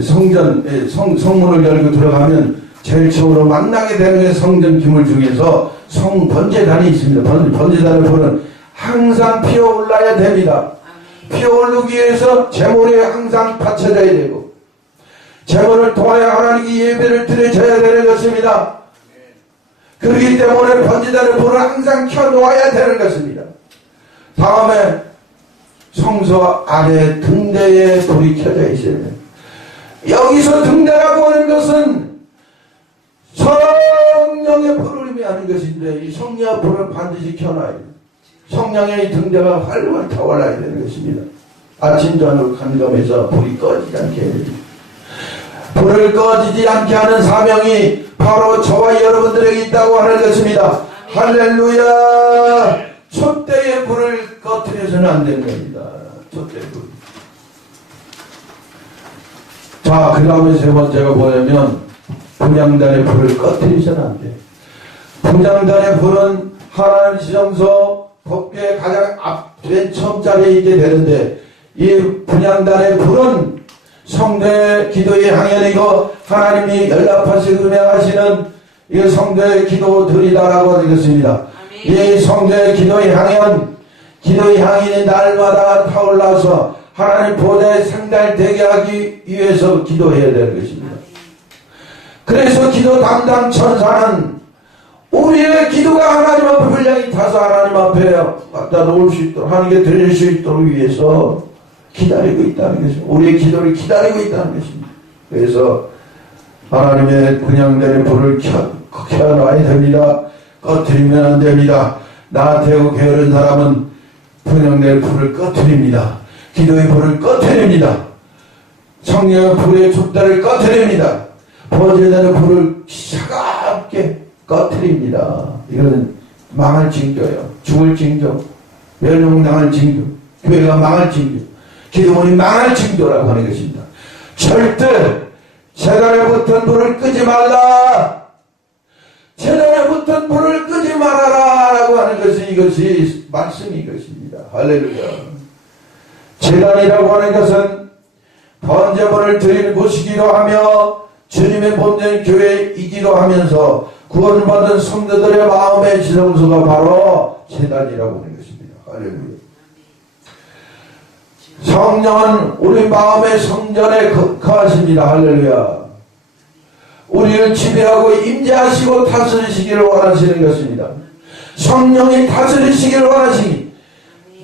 성문을 열고 들어가면 제일 처음으로 만나게 되는 게 성전 기물 중에서 번제단이 있습니다. 번제단의 불은 항상 피어올라야 됩니다. 피어오르기 위해서 제물이 항상 바쳐져야 되고 제물을 통하여 하나님께 예배를 드려져야 되는 것입니다. 그렇기 때문에 번제단의 불을 항상 켜놓아야 되는 것입니다. 다음에 성소 아래 등대에 불이 켜져 있어야 돼요. 여기서 등대라고 하는 것은 성령의 불을 의미하는 것인데 이 성령의 불을 반드시 켜놔야 돼요. 성령의 등대가 활활 타올라야 되는 것입니다. 아침 저녁 감감해서 불이 꺼지지 않게 해야 됩니다. 불을 꺼지지 않게 하는 사명이 바로 저와 여러분들에게 있다고 하는 것입니다. 할렐루야. 촛대의 불을 꺼뜨려서는 안 되는 겁니다. 촛대의 불. 자, 그 다음에 세 번째가 뭐냐면 분향단의 불을 꺼뜨리서는 안 돼. 분향단의 불은 하나님 지정서 법궤의 가장 맨 처음 자리에 있게 되는데 이 분향단의 불은 성도의 기도의 향연이고 하나님이 연락하시고 은혜하시는 이 성도의 기도들이다라고 하는 것입니다. 이 성도의 기도의 향연, 기도의 향연이 날마다 타올라서 하나님 보좌에 상달되게 하기 위해서 기도해야 되는 것입니다. 그래서 기도 담당 천사는 우리의 기도가 하나님 앞에 분량이 타서 하나님 앞에 갖다 놓을 수 있도록 하나님께 드릴 수 있도록 위해서 기다리고 있다는 것입니다. 우리의 기도를 기다리고 있다는 것입니다. 그래서 하나님의 분향되는 불을 켜놔야 됩니다. 꺼뜨리면 안 됩니다. 나태하고 게으른 사람은 분향되는 불을 꺼뜨립니다. 기도의 불을 꺼뜨립니다. 성령의 불의 촛대를 꺼뜨립니다. 번제단의 불을 차갑게 꺼뜨립니다. 이거는 망할 징조예요. 죽을 징조, 멸망당할 징조, 교회가 망할 징조, 기도문이 망할 징조라고 하는 것입니다. 절대 재단에 붙은 불을 끄지 말라. 재단에 붙은 불을 끄지 말아라 라고 하는 것이 이것이 말씀이 이것입니다. 할렐루야. 재단이라고 하는 것은 번제물을 드리는 곳이기도 하며 주님의 몸된 교회이기도 하면서 구원을 받은 성도들의 마음의 지성소가 바로 재단이라고 하는 것입니다. 할렐루야. 성령은 우리 마음의 성전에 거하십니다. 할렐루야. 우리를 지배하고 임재하시고 다스리시기를 원하시는 것입니다. 성령이 다스리시기를 원하시니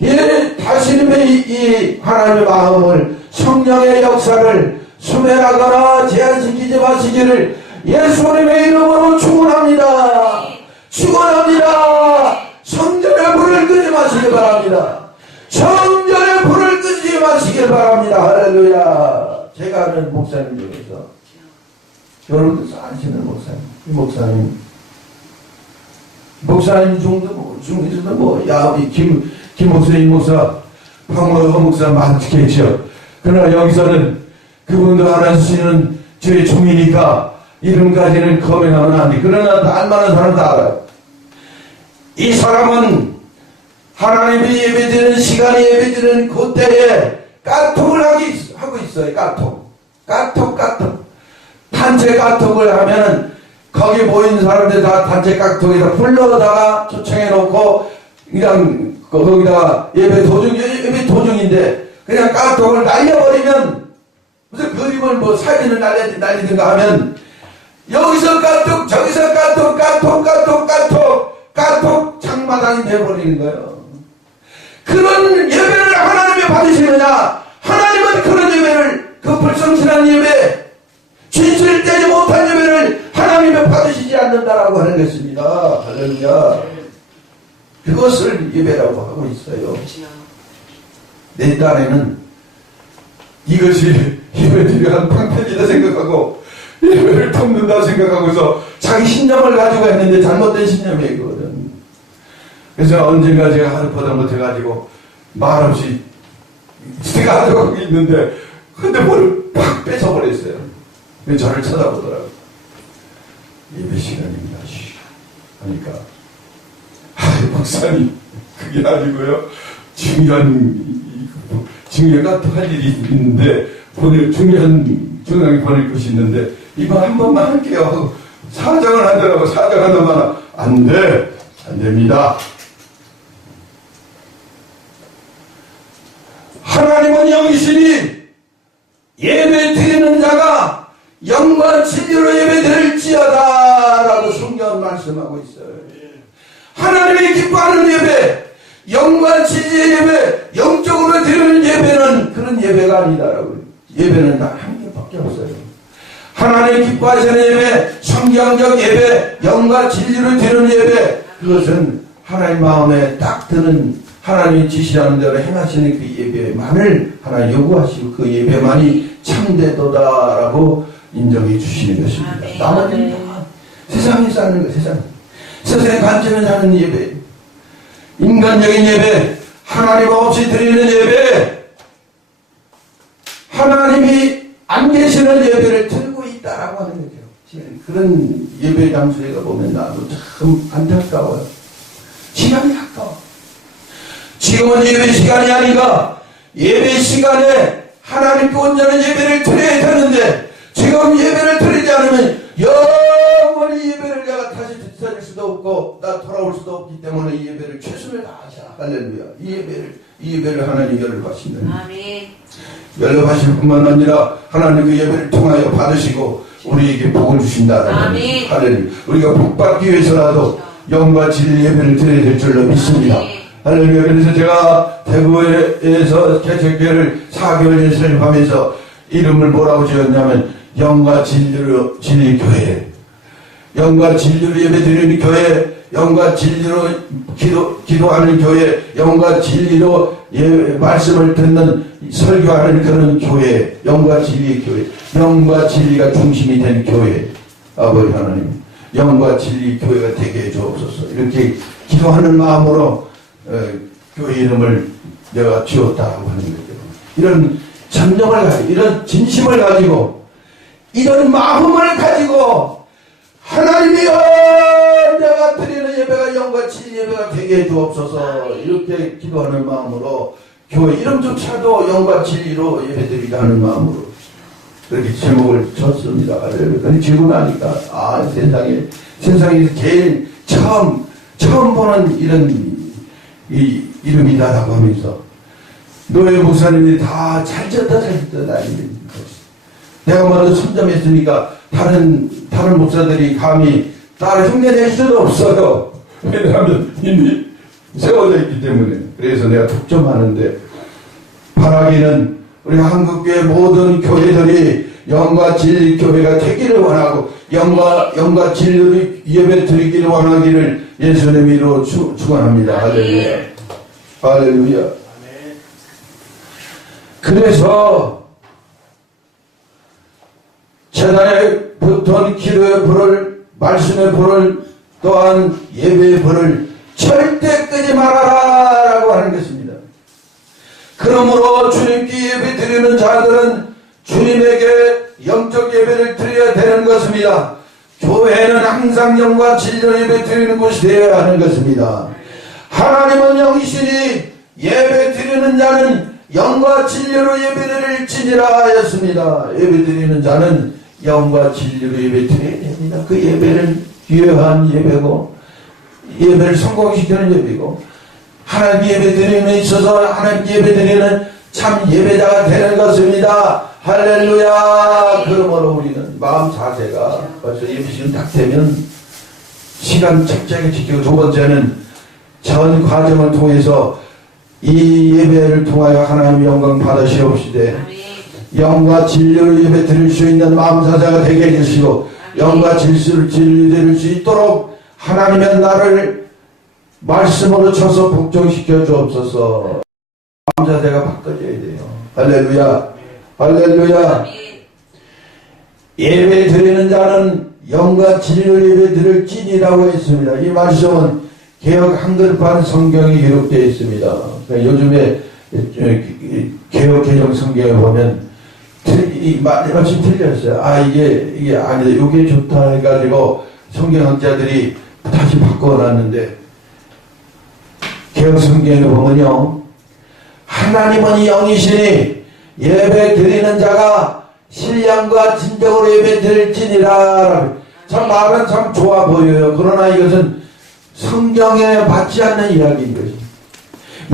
이 다스림의 이 하나님의 마음을 성령의 역사를 소멸하거나 제한시키지 마시기를 예수님의 이름으로 축원합니다. 축원합니다. 성전의 불을 끄지 마시기 바랍니다. 성전의 불을 끄지 마시길 바랍니다. 할렐루야. 제가 아는 목사님 중에서 여러분들 아시는 목사님 중에서도 김 목사, 황모 목사 많겠죠. 그러나 여기서는 그분도 알아주시는 저의 종이니까 이름까지는 거명하면 안 돼. 그러나 알만한 사람 다 알아요. 이 사람은 하나님이 예배드리는 시간에 예배드리는 그때에 까톡을 하고 있어요. 까톡. 단체 까톡을 하면은 거기 모인 사람들 다 단체 까톡에다 불러다가 초청해 놓고 그냥 거기다가 예배 도중인데 그냥 까톡을 날려버리면 무슨 그림을 뭐 사진을 날리든가 하면 여기서 까톡 저기서 까톡 장마당이 돼버리는 거예요. 그런 예배를 하나님이 받으시느냐? 하나님은 그런 예배를, 그 불성실한 예배, 진실을 떼지 못한 예배를 하나님이 받으시지 않는다라고 하는 것입니다. 할렐루야. 그것을 예배라고 하고 있어요. 내 딴에는 이것이 예배드리는 한 방편이다 생각하고 예배를 돕는다 생각하고서 자기 신념을 가지고 했는데 잘못된 신념이거든. 그래서 언젠가 제가 하루 보다 못해가지고 말없이 제가 하려고 있는데 핸드폰을 팍 뺏어버렸어요. 그래서 저를 쳐다보더라고요. 예배 시간입니다. 하니까 목사님 그게 아니고요. 중요한 또 할 일이 있는데 중요하게 보낼 것이 있는데 이거 한 번만 할게요 하고 사정을 하더라고. 사정하더만 안 됩니다. 하나님은 영이시니 예배 드리는 자가 영과 진리로 예배 드릴지어다 라고 성경은 말씀하고 있어요. 하나님이 기뻐하는 예배, 영과 진리의 예배, 영적으로 드리는 예배는 그런 예배가 아니다라고요. 예배는 단 한 개밖에 없어요. 하나님 기뻐하시는 예배, 성경적 예배, 영과 진리로 드리는 예배, 그것은 하나님 마음에 딱 드는 하나님이 지시하는 대로 행하시는 그 예배만을 하나님 요구하시고 그 예배만이 참되도다라고 인정해 주시는 것입니다. 나머지는 다 세상에 사는 거, 세상의 관점에 사는 예배, 인간적인 예배, 하나님 없이 드리는 예배, 하나님이 안 계시는 예배를 드리고 있다라고 하는 거죠. 그런 예배 장소에 가보면 나도 참 안타까워요. 시간이 아까워. 지금은 예배 시간이 아니라 예배 시간에 하나님께 온전한 예배를 드려야 되는데 지금 예배를 드리지 않으면 영원히 예배를 내가 다시 되찾을 수도 없고 나 돌아올 수도 없기 때문에 이 예배를 최선을 다하자. 할렐루야. 이 예배를 하나님 연락하신다. 아멘. 연락하실 뿐만 아니라 하나님 그 예배를 통하여 받으시고 우리에게 복을 주신다. 아멘. 할렐루야. 우리가 복 받기 위해서라도 영과 진리 예배를 드려야 될 줄로 믿습니다. 아멘. 할렐루야. 그래서 제가 대구에서 개척교회를 4개월 연설하면서 이름을 뭐라고 지었냐면 영과 진리로 진리 교회, 영과 진리로 예배드리는 교회, 영과 진리로 기도하는 교회, 영과 진리로 말씀을 듣는 설교하는 그런 교회, 영과 진리의 교회, 영과 진리가 중심이 된 교회. 아버지 하나님, 영과 진리 교회가 되게 해주옵소서. 이렇게 기도하는 마음으로 교회 이름을 내가 지었다고 하는 거죠. 이런 전념을 가지고, 이런 진심을 가지고, 이런 마음을 가지고 하나님이여 내가 드리는 예배가 영과 진리 예배가 되게 해주옵소서. 이렇게 기도하는 마음으로 교회 이름조차도 영과 진리로 예배드리자 하는 마음으로 그렇게 제목을 쳤습니다. 그런데 지금 나니까 세상에 제일 처음 보는 이런 이름이다라고 하면서 노예 목사님들이 다 잘 졌다 아닙니까? 내가 뭐라도 선점했으니까 다른 목사들이 감히 나를 흉내낼 수도 없어요. 왜냐하면 이미 세워져 있기 때문에. 그래서 내가 독점하는데 바라기는 우리 한국교회 모든 교회들이 영과 진리 교회가 되기를 원하고 영과 진리 예배 드리기를 원하기를 예수님의 이름으로 축원합니다. 할렐루야. 할렐루야. 그래서 재단에 붙은 기도의 불을, 말씀의 불을, 또한 예배의 불을 절대 끄지 말아라 라고 하는 것입니다. 그러므로 주님께 예배 드리는 자들은 주님에게 영적 예배를 드려야 되는 것입니다. 교회는 항상 영과 진리로 예배 드리는 곳이 되어야 하는 것입니다. 하나님은 영이시니 예배 드리는 자는 영과 진리로 예배드릴지니라 하였습니다. 예배 드리는 자는 영과 진리로 예배 드려야 됩니다. 그 예배는 유효한 예배고 예배를 성공시키는 예배고 하나님 예배 드리는 데 있어서 하나님 예배 드리는 참 예배자가 되는 것입니다. 할렐루야. 그러므로 우리는 마음 자세가 벌써 예배 시간 딱 되면 시간 책정에 지키고 두 번째는 전 과정을 통해서 이 예배를 통하여 하나님 영광 받으시옵시되 영과 진리로 예배 드릴 수 있는 마음사자가 되게 해주시고 영과 진리를 드릴 수 있도록 하나님의 나를 말씀으로 쳐서 복종시켜 주옵소서. 마음사자가 바꿔져야 돼요. 할렐루야, 할렐루야. 예배 드리는 자는 영과 진리로 예배 드릴 찐이라고 했습니다. 이 말씀은 개혁 한글판 성경에 기록되어 있습니다. 요즘에 개혁 개정 성경에 보면 이 말씀이 틀렸어요. 아 이게 아니다. 이게 좋다 해가지고 성경학자들이 다시 바꿔놨는데 개혁 성경에 보면요, 하나님은 영이시니 예배 드리는 자가 신령과 진정으로 예배 드릴지니라. 참 말은 참 좋아 보여요. 그러나 이것은 성경에 받지 않는 이야기인 것입니다.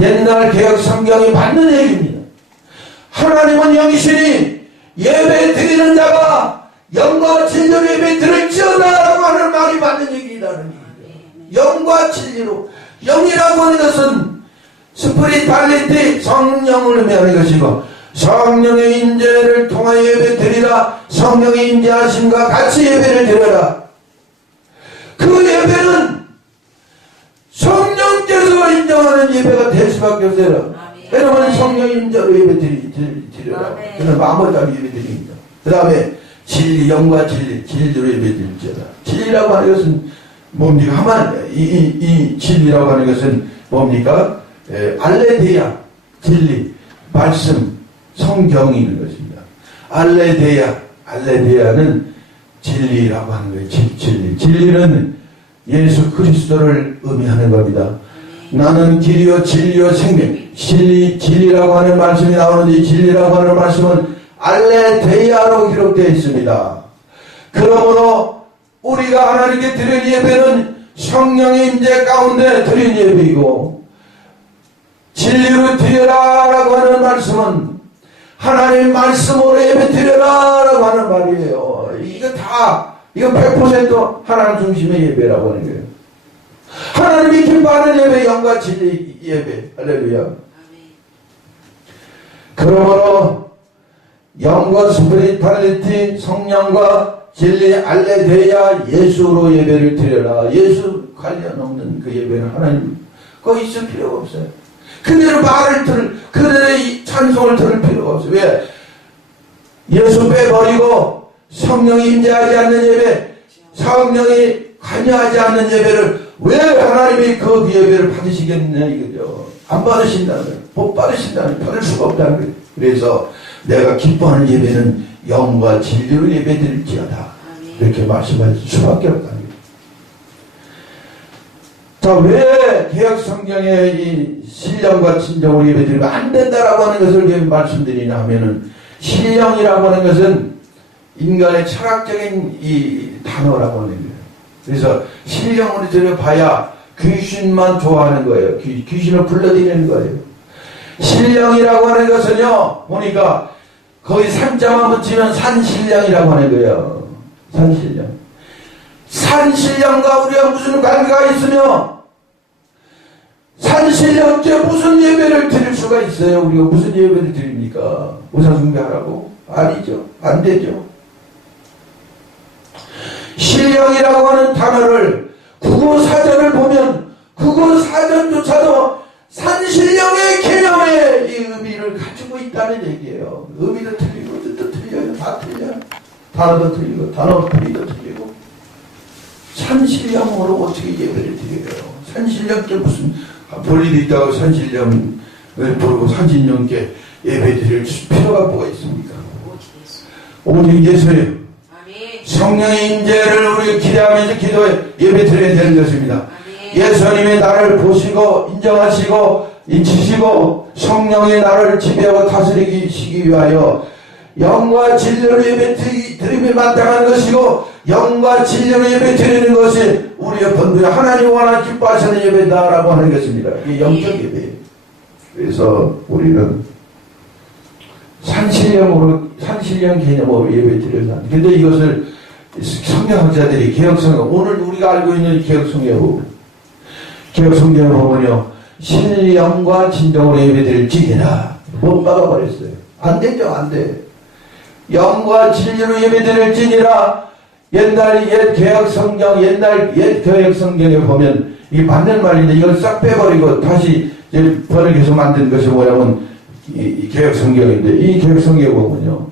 옛날 개혁 성경이 받는 얘기입니다. 하나님은 영이시니 예배 드리는 자가 영과 진리로 예배 드릴지어다라고 하는 말이 맞는 얘기라는 얘기죠. 영과 진리로. 영이라고 하는 것은 스피리탈리티, 성령을 의미하는 것이고, 성령의 임재를 통하여 예배 드리라. 성령의 임재하심과 같이 예배를 드려라. 그 예배는 성령께서 인정하는 예배가 될 수밖에 없어요. 여러분 성령의 임재로 예배 드려라. 그는 마음을 예배 드립니다. 그 다음에 진리, 영과 진리로 예배 드릴지어다. 진리라고 하는 것은 뭡니까? 이 진리라고 하는 것은 뭡니까? 알레데야, 진리, 말씀, 성경이 있는 것입니다. 알레데야는 진리라고 하는 거예요. 진리. 진리는 예수 그리스도를 의미하는 겁니다. 나는 길이요 진리요 생명. 진리라고 하는 말씀이 나오는데, 이 진리라고 하는 말씀은 알레데야로 기록되어 있습니다. 그러므로 우리가 하나님께 드릴 예배는 성령의 임재 가운데 드릴 예배이고, 진리로 드려라라고 하는 말씀은 하나님의 말씀으로 예배 드려라라고 하는 말이에요. 이거 100% 하나님 중심의 예배라고 하는 거예요. 하나님이 기뻐하는 예배, 영과 진리 예배. 할렐루야. 그러므로 영과 스피리탈리티, 성령과 진리, 알레데야, 예수로 예배를 드려라. 예수 관련 없는 그 예배는 하나님 그거 있을 필요가 없어요. 그대로 그대로 이 찬송을 들을 필요가 없어요. 왜? 예수 빼버리고 성령이 임재하지 않는 예배, 성령이 관여하지 않는 예배를 왜 하나님이 그 예배를 받으시겠느냐 이거죠. 안 받으신다는 거예요. 못 받으신다는 거예요. 받을 수가 없다는 거예요. 그래서 내가 기뻐하는 예배는 영과 진리로 예배 드릴지어다. 이렇게 말씀할 수밖에 없다는 거예요. 자, 왜 개혁 성경에 이 신령과 진정으로 예배 드리면 안 된다라고 하는 것을 왜 말씀드리냐 하면은, 신령이라고 하는 것은 인간의 철학적인 이 단어라고 하는 거예요. 그래서 신령으로 들여봐야 귀신만 좋아하는 거예요. 귀신을 불러들이는 거예요. 신령이라고 하는 것은요, 보니까 거의 산자만 붙이면 산신령이라고 하는 거예요. 산신령. 산신령과 우리가 무슨 관계가 있으며, 산신령께 무슨 예배를 드릴 수가 있어요? 우리가 무슨 예배를 드립니까? 우상숭배하라고? 아니죠. 안 되죠. 신령이라고 하는 단어를 국어사전을 보면 국어사전조차도 산신령의 개념의 이 의미를 가지고 있다는 얘기예요. 의미도 틀리고 뜻도 틀려요. 다 틀려요. 단어도 틀리고 단어 풀이도 틀리고. 산신령으로 어떻게 예배를 드려요? 산신령께 무슨 볼 일이 있다고 산신령을 부르고 산신령께 예배 드릴 필요가 뭐가 있습니까? 오직 예수예요. 성령의 임재를 우리 기대하면서 기도해 예배 드려야 되는 것입니다. 예수님이 나를 보시고 인정하시고 인치시고 성령의 나를 지배하고 다스리시기 위하여 영과 진리로 예배 드림이 마땅한 것이고, 영과 진리로 예배 드리는 것이 우리의 본분이 하나님 원하는 기뻐하시는 예배다라고 하는 것입니다. 이게 영적 예배예요. 그래서 우리는 산신령 개념으로 예배 드려야 합니다. 근데 이것을 성경학자들이 개혁성경, 오늘 우리가 알고 있는 개혁성경을 보면요, 신령과 진정으로 예배드릴지니라. 못 막아버렸어요. 안 되죠, 안 돼. 영과 진리로 예배드릴지니라. 옛날 옛 개혁 성경, 옛날 옛 개혁 성경에 보면 이게 맞는 말인데 이걸 싹 빼버리고 다시 이제 번역해서 만든 것이 뭐냐면 이 개혁 성경인데, 이 개혁 성경에 보면요,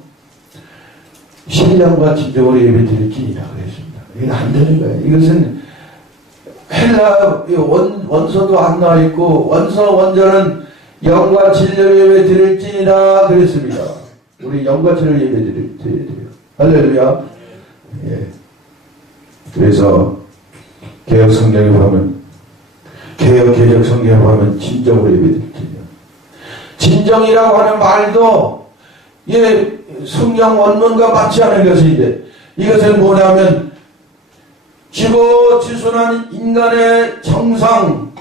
신령과 진정으로 예배드릴지니라 그랬습니다. 이건 안 되는 거예요. 이것은 헬라 원서도 안 나와 있고, 원서는 영과 진리로 예배드릴지니라 그랬습니다. 우리 영과 진리로 예배드려야 돼요. 할렐루야. 예. 그래서 개혁 성경에 보면, 개혁 성경에 보면 진정으로 예배드릴지니라. 진정이라고 하는 말도 예, 성경 원문과 맞지 않은 것인데, 이것은 뭐냐면 지고지순한 인간의 정상,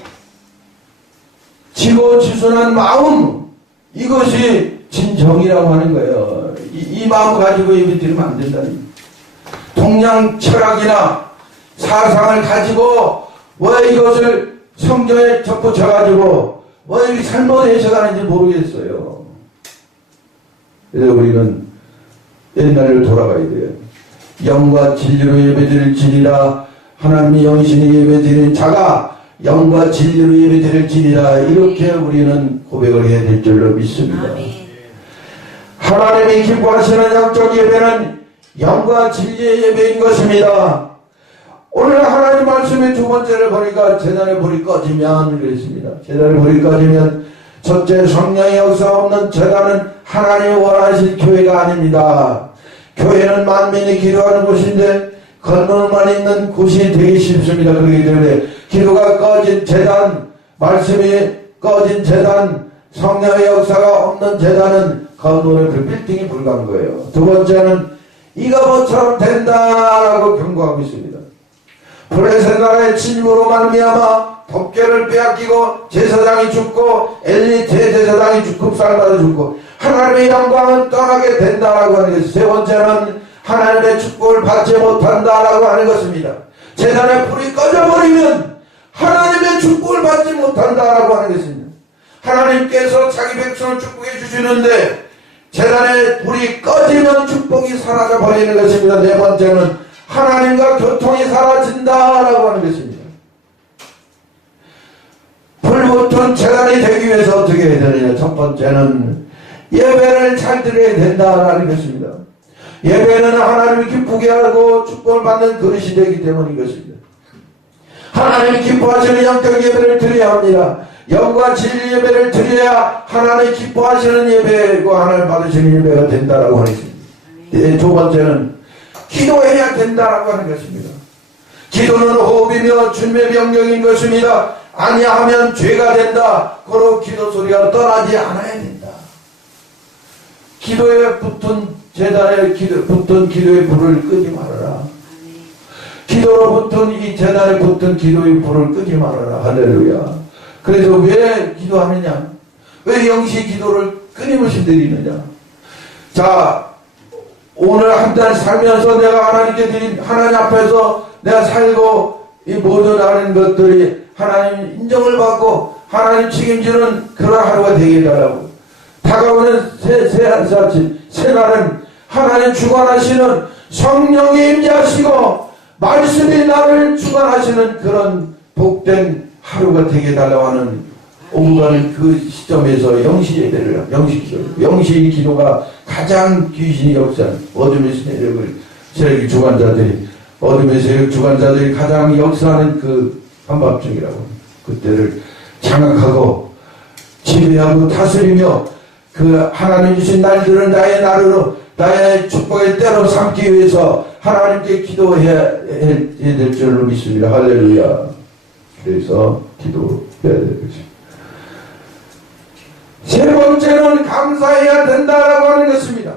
지고지순한 마음, 이것이 진정이라고 하는 거예요. 이 마음 가지고 예배드리면 안 된다니. 동양 철학이나 사상을 가지고 왜 이것을 성경에 접붙여가지고 왜 이렇게 잘못 해석하는지 모르겠어요. 그래서 우리는 옛날로 돌아가야 돼요. 영과 진리로 예배드릴지니라. 하나님이 영신이 예배드리는 자가 영과 진리로 예배드릴지니라. 이렇게 우리는 고백을 해야 될 줄로 믿습니다. 하나님이 기뻐하시는 영적 예배는 영과 진리의 예배인 것입니다. 오늘 하나님 말씀의 두 번째를 보니까 재단의 불이 꺼지면 그랬습니다. 재단의 불이 꺼지면, 첫째, 성령의 역사 없는 재단은 하나님이 원하실 교회가 아닙니다. 교회는 만민이 기도하는 곳인데 건물만 있는 곳이 되기 쉽습니다. 그렇기 때문에 기도가 꺼진 재단, 말씀이 꺼진 재단, 성령의 역사가 없는 재단은 건물의 빌딩이 불과한 거예요. 두 번째는 이가 뭐처럼 된다라고 경고하고 있습니다. 블레셋 나라의 침입으로 말미암아 법궤를 빼앗기고 제사장이 죽고 엘리 대제사장이 급살받아 죽고 하나님의 영광은 떠나게 된다라고 하는 것이, 세 번째는 하나님의 축복을 받지 못한다라고 하는 것입니다. 재단의 불이 꺼져버리면 하나님의 축복을 받지 못한다라고 하는 것입니다. 하나님께서 자기 백성을 축복해 주시는데 재단의 불이 꺼지면 축복이 사라져 버리는 것입니다. 네 번째는 하나님과 교통이 사라진다라고 하는 것입니다. 불붙은 재단이 되기 위해서 어떻게 해야 되느냐? 첫 번째는 예배를 잘 드려야 된다라는 것입니다. 예배는 하나님이 기쁘게 하고 축복을 받는 그릇이 되기 때문인 것입니다. 하나님이 기뻐하시는 영적 예배를 드려야 합니다. 영과 진리 예배를 드려야 하나님이 기뻐하시는 예배고 하나님 받으시는 예배가 된다라고 하는 것입니다. 네, 두 번째는 기도해야 된다라고 하는 것입니다. 기도는 호흡이며 주님의 명령인 것입니다. 아니하면 죄가 된다. 그로 기도 소리가 떠나지 않아야 된다. 기도에 붙은 재단에 붙은 기도의 불을 끄지 말아라. 기도로 붙은 이 재단에 붙은 기도의 불을 끄지 말아라. 할렐루야. 그래서 왜 기도하느냐? 왜 영시 기도를 끊임없이 드리느냐? 자, 오늘 한 달 살면서 내가 하나님께 드린, 하나님 앞에서 내가 살고 이 모든 하는 것들이 하나님 인정을 받고 하나님 책임지는 그런 하루가 되게 해달라고. 다가오는 새날은 하나님 주관하시는 성령이 임재하시고 말씀이 나를 주관하시는 그런 복된 하루가 되게 해달라고 하는 오가는 그 시점에서 영시 예배를, 영시 기도가 가장 귀신이 역사한 어둠의 세력 주관자들이, 어둠의 세력 주관자들이 가장 역사하는 그 한밤중이라고. 그때를 장악하고 지배하고 다스리며 그 하나님 주신 날들은 나의 날으로, 나의 축복의 때로 삼기 위해서 하나님께 기도해야 될 줄로 믿습니다. 할렐루야. 그래서 기도해야 될 것입니다. 세 번째는 감사해야 된다라고 하는 것입니다.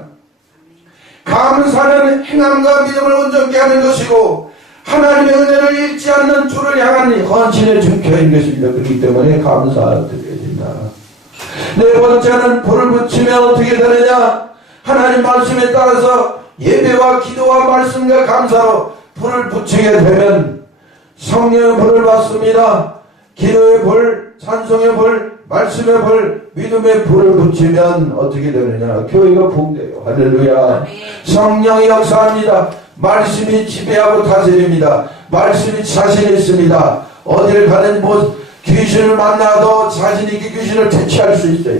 감사는 행함과 믿음을 온전케 하는 것이고 하나님의 은혜를 잃지 않는 주를 향한 헌신의 준표인 것입니다. 그렇기 때문에 감사드려야 된다. 네 번째는 불을 붙이면 어떻게 되느냐? 하나님 말씀에 따라서 예배와 기도와 말씀과 감사로 불을 붙이게 되면 성령의 불을 받습니다. 기도의 불, 찬송의 불, 말씀의 불, 믿음의 불을 붙이면 어떻게 되느냐? 교회가 복돼요. 할렐루야. 성령이 역사합니다. 말씀이 지배하고 다스립니다. 말씀이 자신 있습니다. 어디를 가든 귀신을 만나도 자신 있게 귀신을 퇴치할 수 있어요.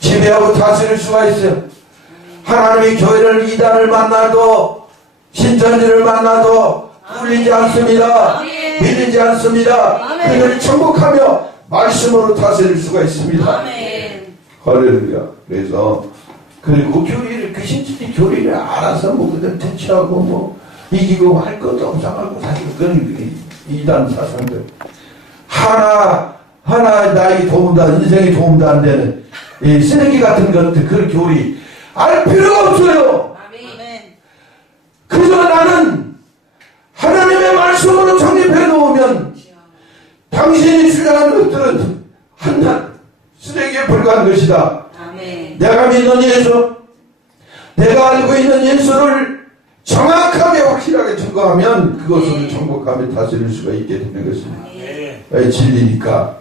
지배하고 다스릴 수가 있어요. 하나님이 교회를 이단을 만나도 신천지를 만나도 뚫리지 않습니다. 밀리지 않습니다. 그들이 정복하며 말씀으로 다스릴 수가 있습니다. 할렐루야. 그래서 그리고 교리를 귀신들이 교리를 알아서 그들 퇴치하고 이기고 할 것도 없어가고 사실 그건 이단 사상들 하나 나에게 도움도 인생에 도움도 안 되는 이 쓰레기 같은 것들 그 교리 알 필요가 없어요. 그저 나는 하나님의 말씀으로 정립해 놓으면 당신이 주장하는 것들은 한낱 쓰레기에 불과한 것이다. 내가 믿는 예수, 내가 알고 있는 예수를 정확하게 확실하게 증거하면 그것을 정복하며 다스릴 수가 있게 되는 것입니다. 왜? 진리니까.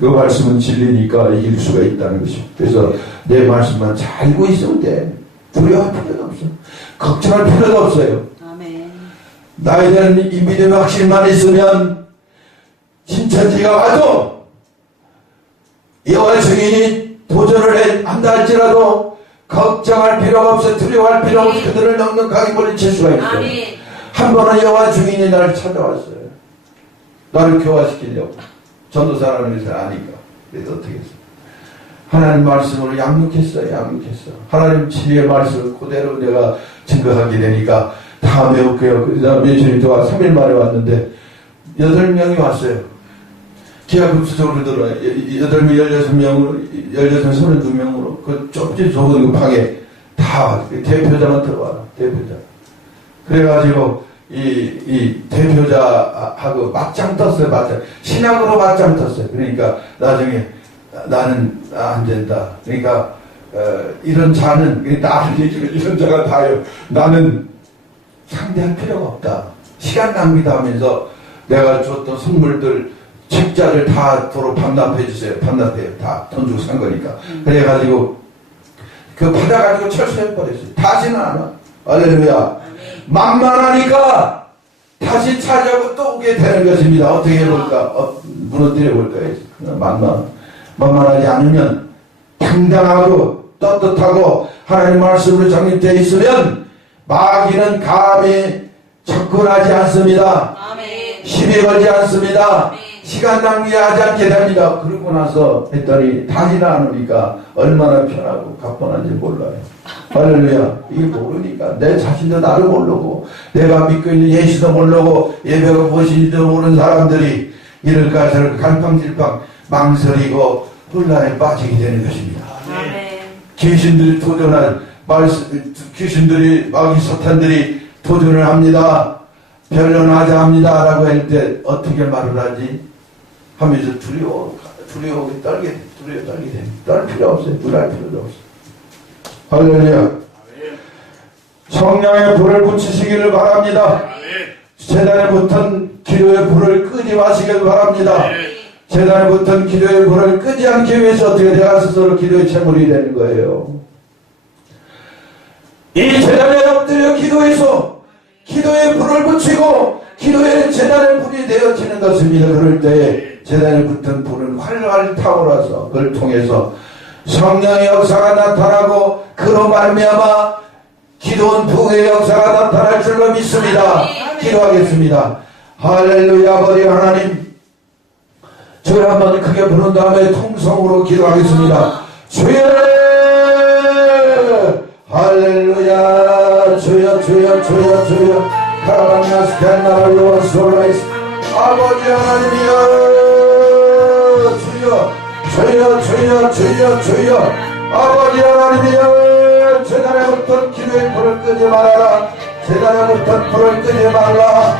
그 말씀은 진리니까 이길 수가 있다는 것입니다. 그래서 내 말씀만 잘 알고 있으면 돼. 두려워할 필요도 없어. 걱정할 필요도 없어요. 나에 대한 이 믿음의 확신만 있으면 신천지가 와도 여호와 증인이 도전을 한다 할지라도 걱정할 필요가 없어. 두려워할 필요 없어. 그들을 넉넉하게 물리칠 수가 있어요. 한 번은 여호와 증인이 나를 찾아왔어요. 나를 교화시키려고. 전도사라는 것을 아니까. 그래서 어떻게 했어? 하나님 말씀으로 양육했어요. 하나님 진리의 말씀을 그대로 내가 증거하게 되니까 다음에 올게요. 그 다음에 며칠 동안 3일 만에 왔는데 8명이 왔어요. 기하급수적으로 들어와요. 8명, 16명으로, 32명으로 그 좁지 좁은 그 방에 다 대표자만 들어와요. 대표자. 그래가지고 이 대표자하고 맞짱 떴어요. 신학으로 맞짱 떴어요. 그러니까 나중에 나는 안 된다. 그러니까 이런 자는 나를 얘기해. 이런 자가 다요. 나는 상대할 필요가 없다. 시간 낭비다 하면서 내가 줬던 선물들 책자를 다 도로 반납해 주세요. 반납해요. 다 돈 주고 산 거니까. 그래가지고 그 받아가지고 철수해 버렸어요. 다시는 안 와. 할렐루야. 만만하니까 다시 찾아오고 또 오게 되는 것입니다. 어떻게 해볼까? 무너뜨려 볼까 해서. 만만하지 않으면 당당하고 떳떳하고 하나님 말씀으로 정립되어 있으면 마귀는 감히 접근하지 않습니다. 시비 걸지 않습니다. 시간 낭비하지 않게 됩니다. 그러고 나서 했더니 다시는 안 오니까 얼마나 편하고 가뿐한지 몰라요. 할렐루야. 이게 모르니까 내 자신도 나를 모르고 내가 믿고 있는 예수도 모르고 예배가 무엇인지도 모르는 사람들이 이럴까 저럴까 갈팡질팡 망설이고 혼란에 빠지게 되는 것입니다. 귀신들이 도전한 귀신들이 마귀 사탄들이 도전을 합니다. 변론하자 합니다 라고 할 때 어떻게 말을 하지? 하면서 두려워 떨게 됩니다. 떨 필요 없어요. 두려울 필요도 없어요. 할렐루야. 성령의 불을 붙이시기를 바랍니다. 재단에 붙은 기도의 불을 끄지 마시길 바랍니다. 재단에 붙은 기도의 불을 끄지 않기 위해서 어떻게 내가 스스로 기도의 제물이 되는 거예요. 이 재단에 엎드려 기도해서 기도의 불을 붙이고 기도의 재단의 불이 되어지는 것입니다. 그럴 때 재단에 붙은 불은 활활 타오라서 그걸 통해서 성령의 역사가 나타나고 그로 말미암아 기도원 부의 역사가 나타날 줄로 믿습니다. 기도하겠습니다. 할렐루야. 아버지 하나님, 주를 한번 크게 부른 다음에 통성으로 기도하겠습니다. 주여, 할렐루야. 주여 카라바냐스 캔나라리와 솔라이스 아버지 하나님이여, 주여 아버지 하나님이여, 재단에 붙은 기도의 불을 끄지 말아라. 재단에 붙은 불을 끄지 말라.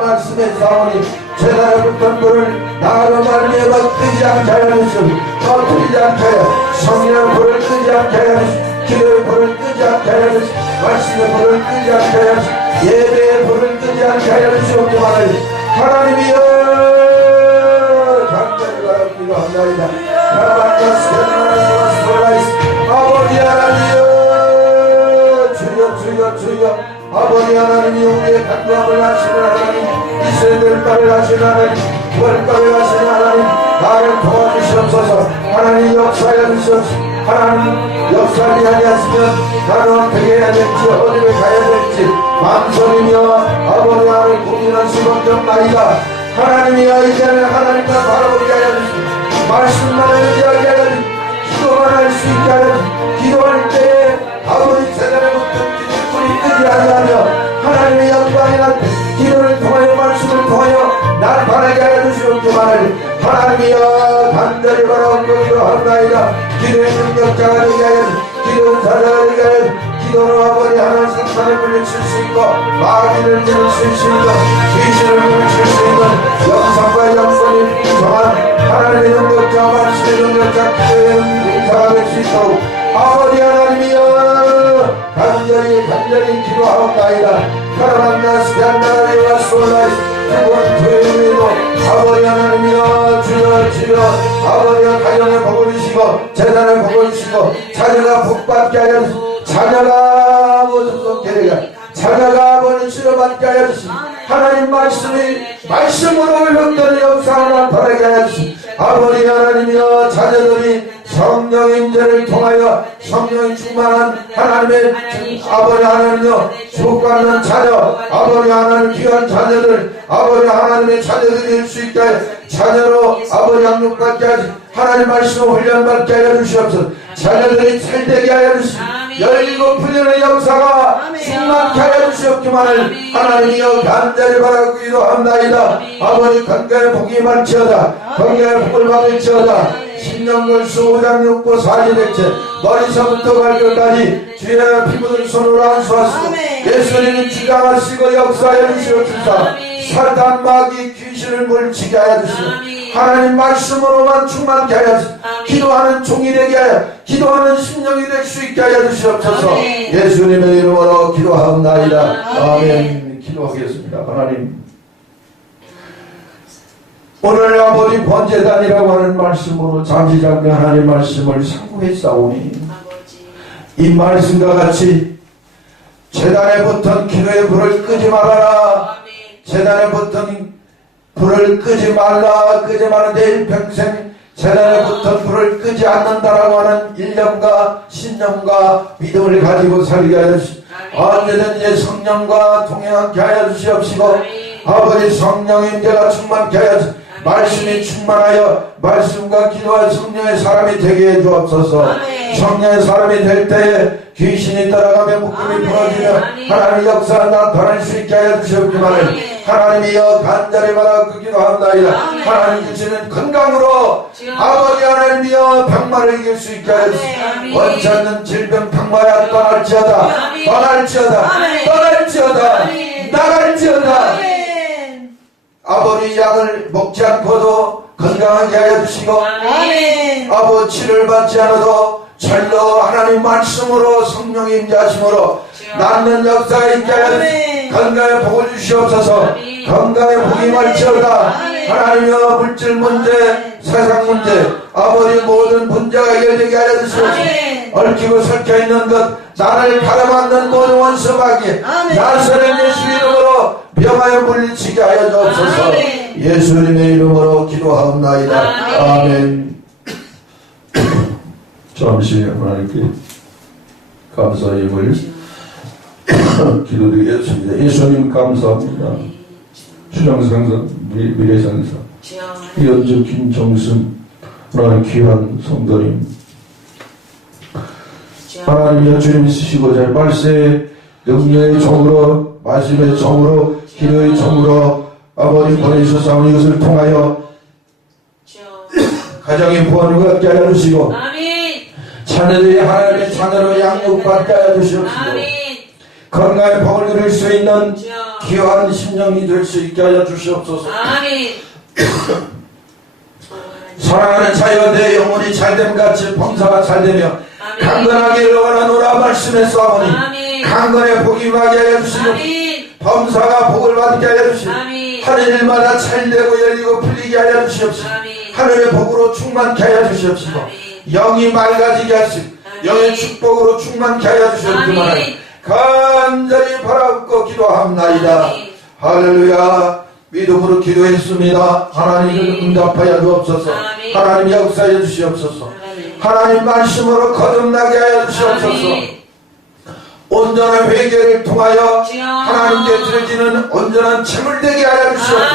말씀의 사원이 재단에 붙은 불을 나로 말미암아 끄지 않게 하여 주시오. 꺼뜨리지 않게 하여 성령의 불을 끄지 않게 하여 주시오. 기도의 불을 끄지 않게 하여 주시오. 말씀의 불을 끄지 않게 하여 주시오. 예배의 불을 끄지 않게 하여 주시옵기만을 하나님이여 간절히 바랍니다. 하나이다 아버지 하나님이여 주여 아버지 하나님이 우리의 간구함을 하시는 하나님 이스라엘 딸을 하시는 하나님 구원가를 하시는 하나님 나를 도와주시옵소서 하나님 역사하여 주시옵소서 하나님 역사하지 아니하시면 나는 어떻게 해야 될지 어디를 가야 될지 망설이며 아버지 하나님 고민할 수밖에 없나이다 하나님이여 이제는 하나님과 바라보게 하여 주시옵소서 말씀만을 의지하게 하여 주시옵소서 기도만 할 수 있게 하여 주시옵소서 기도할 때에 아버지 세상에 붙은 기도를 끄지 아니하며 하나님의 영광이나 기도를 통하여 말씀을 통하여 날 바라게 하여 주시옵기만을 하나님이여 간절히 바라옵고 기도하옵나이다 기도의 능력자가 되게 하여 기도의 사자가 되게 하여 기도로 아버지 하나님 사탄을 물리칠 수 있고 마귀를 물리칠 수 있고 귀신을 물리칠 수 있는 영상과 영성이 풍성한 하나님의 능력자 말씀의 능력자 기도의 능력자가 될 수 있도록 아버지 하나님이여 간절히 기도하옵나이다 카라만나 스탠다리와 솔라이스 그분 토요일에도 아버지 하나님이여 주여 아버지가 가정에 복을 주시고 재단에 복을 주시고 자녀가 복받게 하여 주시고 자녀가 모든 것들에게 자녀가 아버지 치료받게 하여 주시고 하나님 말씀으로 흘러드는 역사를 나타나게 하여 주시고 아버지 하나님이여 자녀들이 성령의 임재를 통하여 성령이 충만한 하나님의 아버지 하나님이여 축복받는 자녀 아버지 하나님 귀한 자녀들 아버지 하나님의 자녀들이 될 수 있게 자녀로 아버지 양육받게 하시 하나님 말씀을 훈련받게 하여 주시옵소서 자녀들이 살되게 하여 주시옵소서 열리고 풀리는 역사가 충만케 하여 주시옵기만을 하나님이여 간절히 바라고 기도합나이다 아버지 건강의 복이 많지어다 건강의 복을 받을지어다 10년 걸수 오장육부 사지백체 머리서부터 발끝까지 주의 피부를 손으로 안수하시고 예수님이 주장하시고 역사하여 주시옵소서 사단 마귀 귀신을 물리치게 하여 주시고 하나님 말씀으로만 충만케 하여 주시고 기도하는 종이 되게 하여 기도하는 심령이 될 수 있게 하여 주시옵소서 예수님의 이름으로 기도하옵나이다 아멘 기도하겠습니다 하나님 오늘 아버지 번제단이라고 하는 말씀으로 잠시 잠깐 하나님 말씀을 상고했사오니 이 말씀과 같이 제단에 붙은 기도의 불을 끄지 말아라 제단에 붙은 불을 끄지 말라 끄지 말아 내일 평생 제단에 붙은 불을 끄지 않는다라고 하는 일념과 신념과 믿음을 가지고 살게 하여 주시고 언제든지 성령과 동행하게 하여 주시옵시고 아버지 성령의 임재가 충만케 하여 주시고 말씀이 충만하여 말씀과 기도와 성령의 사람이 되게 해 주옵소서 성령의 사람이 될 때에 귀신이 따라가며 묶음이 풀어지며 하나님의 역사가 나타날 수 있게 하여 주시옵기만을 하나님이여 간절히 바라고 기도합나이다 하나님 주시는 건강으로 아버지 하나님이여 병마를 이길 수 있게 하여 주시옵소서 원치 않는 질병 병마야 떠날지어다 나갈지어다 아버지 약을 먹지 않고도 건강하게 하여 주시고 아버지 치료를 받지 않아도 절로 하나님 말씀으로 성령의 임재하심으로 낫는 역사가 있게 하여 주시고 건강에 복을 주시옵소서 건강에 복이 말지어다 하나님여 물질 문제 세상 문제 아버지 모든 문제가 해결되게 하여 주시옵소서 얽히고 섞여있는 것 나를 가로막는 모든 원수 마귀 나사렛 예수 이름으로 병하여 물리치게 하여 주옵소서 예수님의 이름으로 기도하옵나이다 아멘 잠시 하나님께 감사의 힘을 기도드리겠습니다 예수님 감사합니다 주장상사 미래상사 이현주 김정순 라는 귀한 성도님 하나님이여 주님이 쓰시고자 말세의 능력의 종으로 말씀의 종으로 기도의 종으로 아버지 보내주셨사오니 이것을 통하여 가정의 구원을 갖게 하여 주시고 자녀들이 하나님의 자녀로 양육받게 하여 주시옵시고 건강의 복을 누릴 수 있는 귀한 심령이 될 수 있게 하여 주시옵소서 사랑하는 자여 내 영혼이 잘됨같이 범사가 잘되며 강건하게 일어나노라 말씀했사오니 강건의 복이 임하게 하여 주시고 범사가 복을 받게 하여 주시고 하는 일마다 잘되고 열리고 풀리게 하여 주시옵시고 하늘의 복으로 충만케 하여 주시옵시고 영이 맑아지게 하시고 영의 축복으로 충만케 하여 주시옵기만을 간절히 바라옵고 기도합나이다. 할렐루야. 믿음으로 기도했습니다. 하나님을 응답하여 주옵소서. 하나님 역사해 주시옵소서. 하나님 말씀으로 거듭나게 하여 주시옵소서. 온전한 회개를 통하여 하나님께 드려지는 온전한 제물 되게 하여 주시옵소서.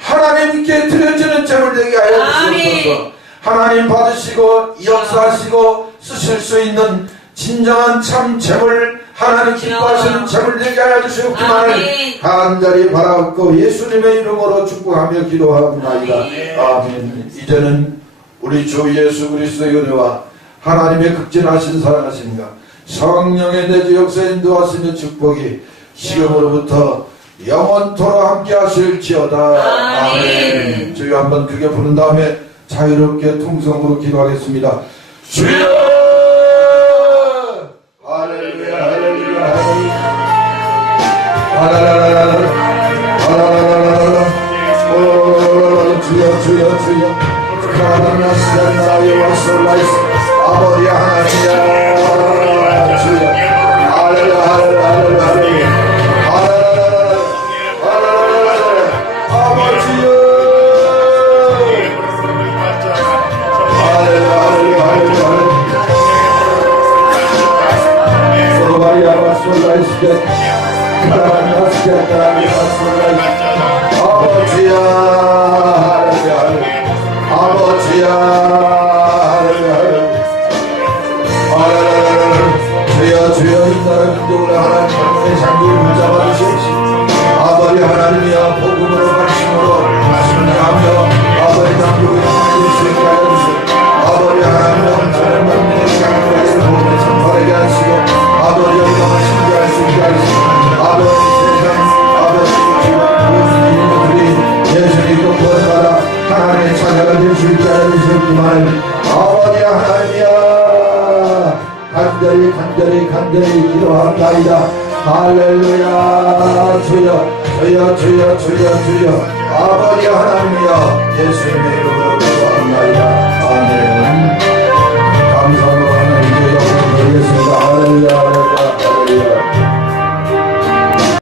하나님께 드려지는 제물 되게 하여 주시옵소서. 하나님 받으시고 역사하시고 쓰실 수 있는 진정한 참 제물, 하나님 기뻐하시는 제물 되게 하여 주시옵기만을 간절히 바라옵고 예수님의 이름으로 축복하며 기도하옵나이다. 아멘. 이제는 우리 주 예수 그리스도의 은혜와 하나님의 극진하신 사랑하심과 성령의 내주 역사에 인도하시는 축복이 지금으로부터 영원토록 함께 하실지어다. 아멘. 저희 한번 크게 부른 다음에 자유롭게 통성으로 기도하겠습니다. 주여! 할렐루야, 할렐루야, 할렐루야. 할렐루야. 주여, 주여, 주여. 하나님 나라의 왕설라이스 아버지 하나님이야. 주여. 할렐루야, 할렐루야, 할렐루야. 아버지야, 아버지야, 주여, 주여, 이 나라 민족을 하나님의 장기를 붙잡아 주시옵시고 아버지 하나님이여 복음으로 말씀으로 승리하며 아버지 장기를 붙잡아 수 있게 하여 주시옵시고 아버지 하나님이여 저는 만민의 장기를 보내 참바르게 하시고 아버지 영광을 신비할 수 있게 하시고 아버지 세상 아버지 모든 이들이 예수님 또 구원받아 하나님의 자녀가 될 수 있게 하여 주시옵기만 아버지 하나님이여 간절히 기도합나이다. 할렐루야. 주여, 주여, 주여, 주여, 주여. 아버지 하나님이여 예수님의 이름으로 기도합나이다.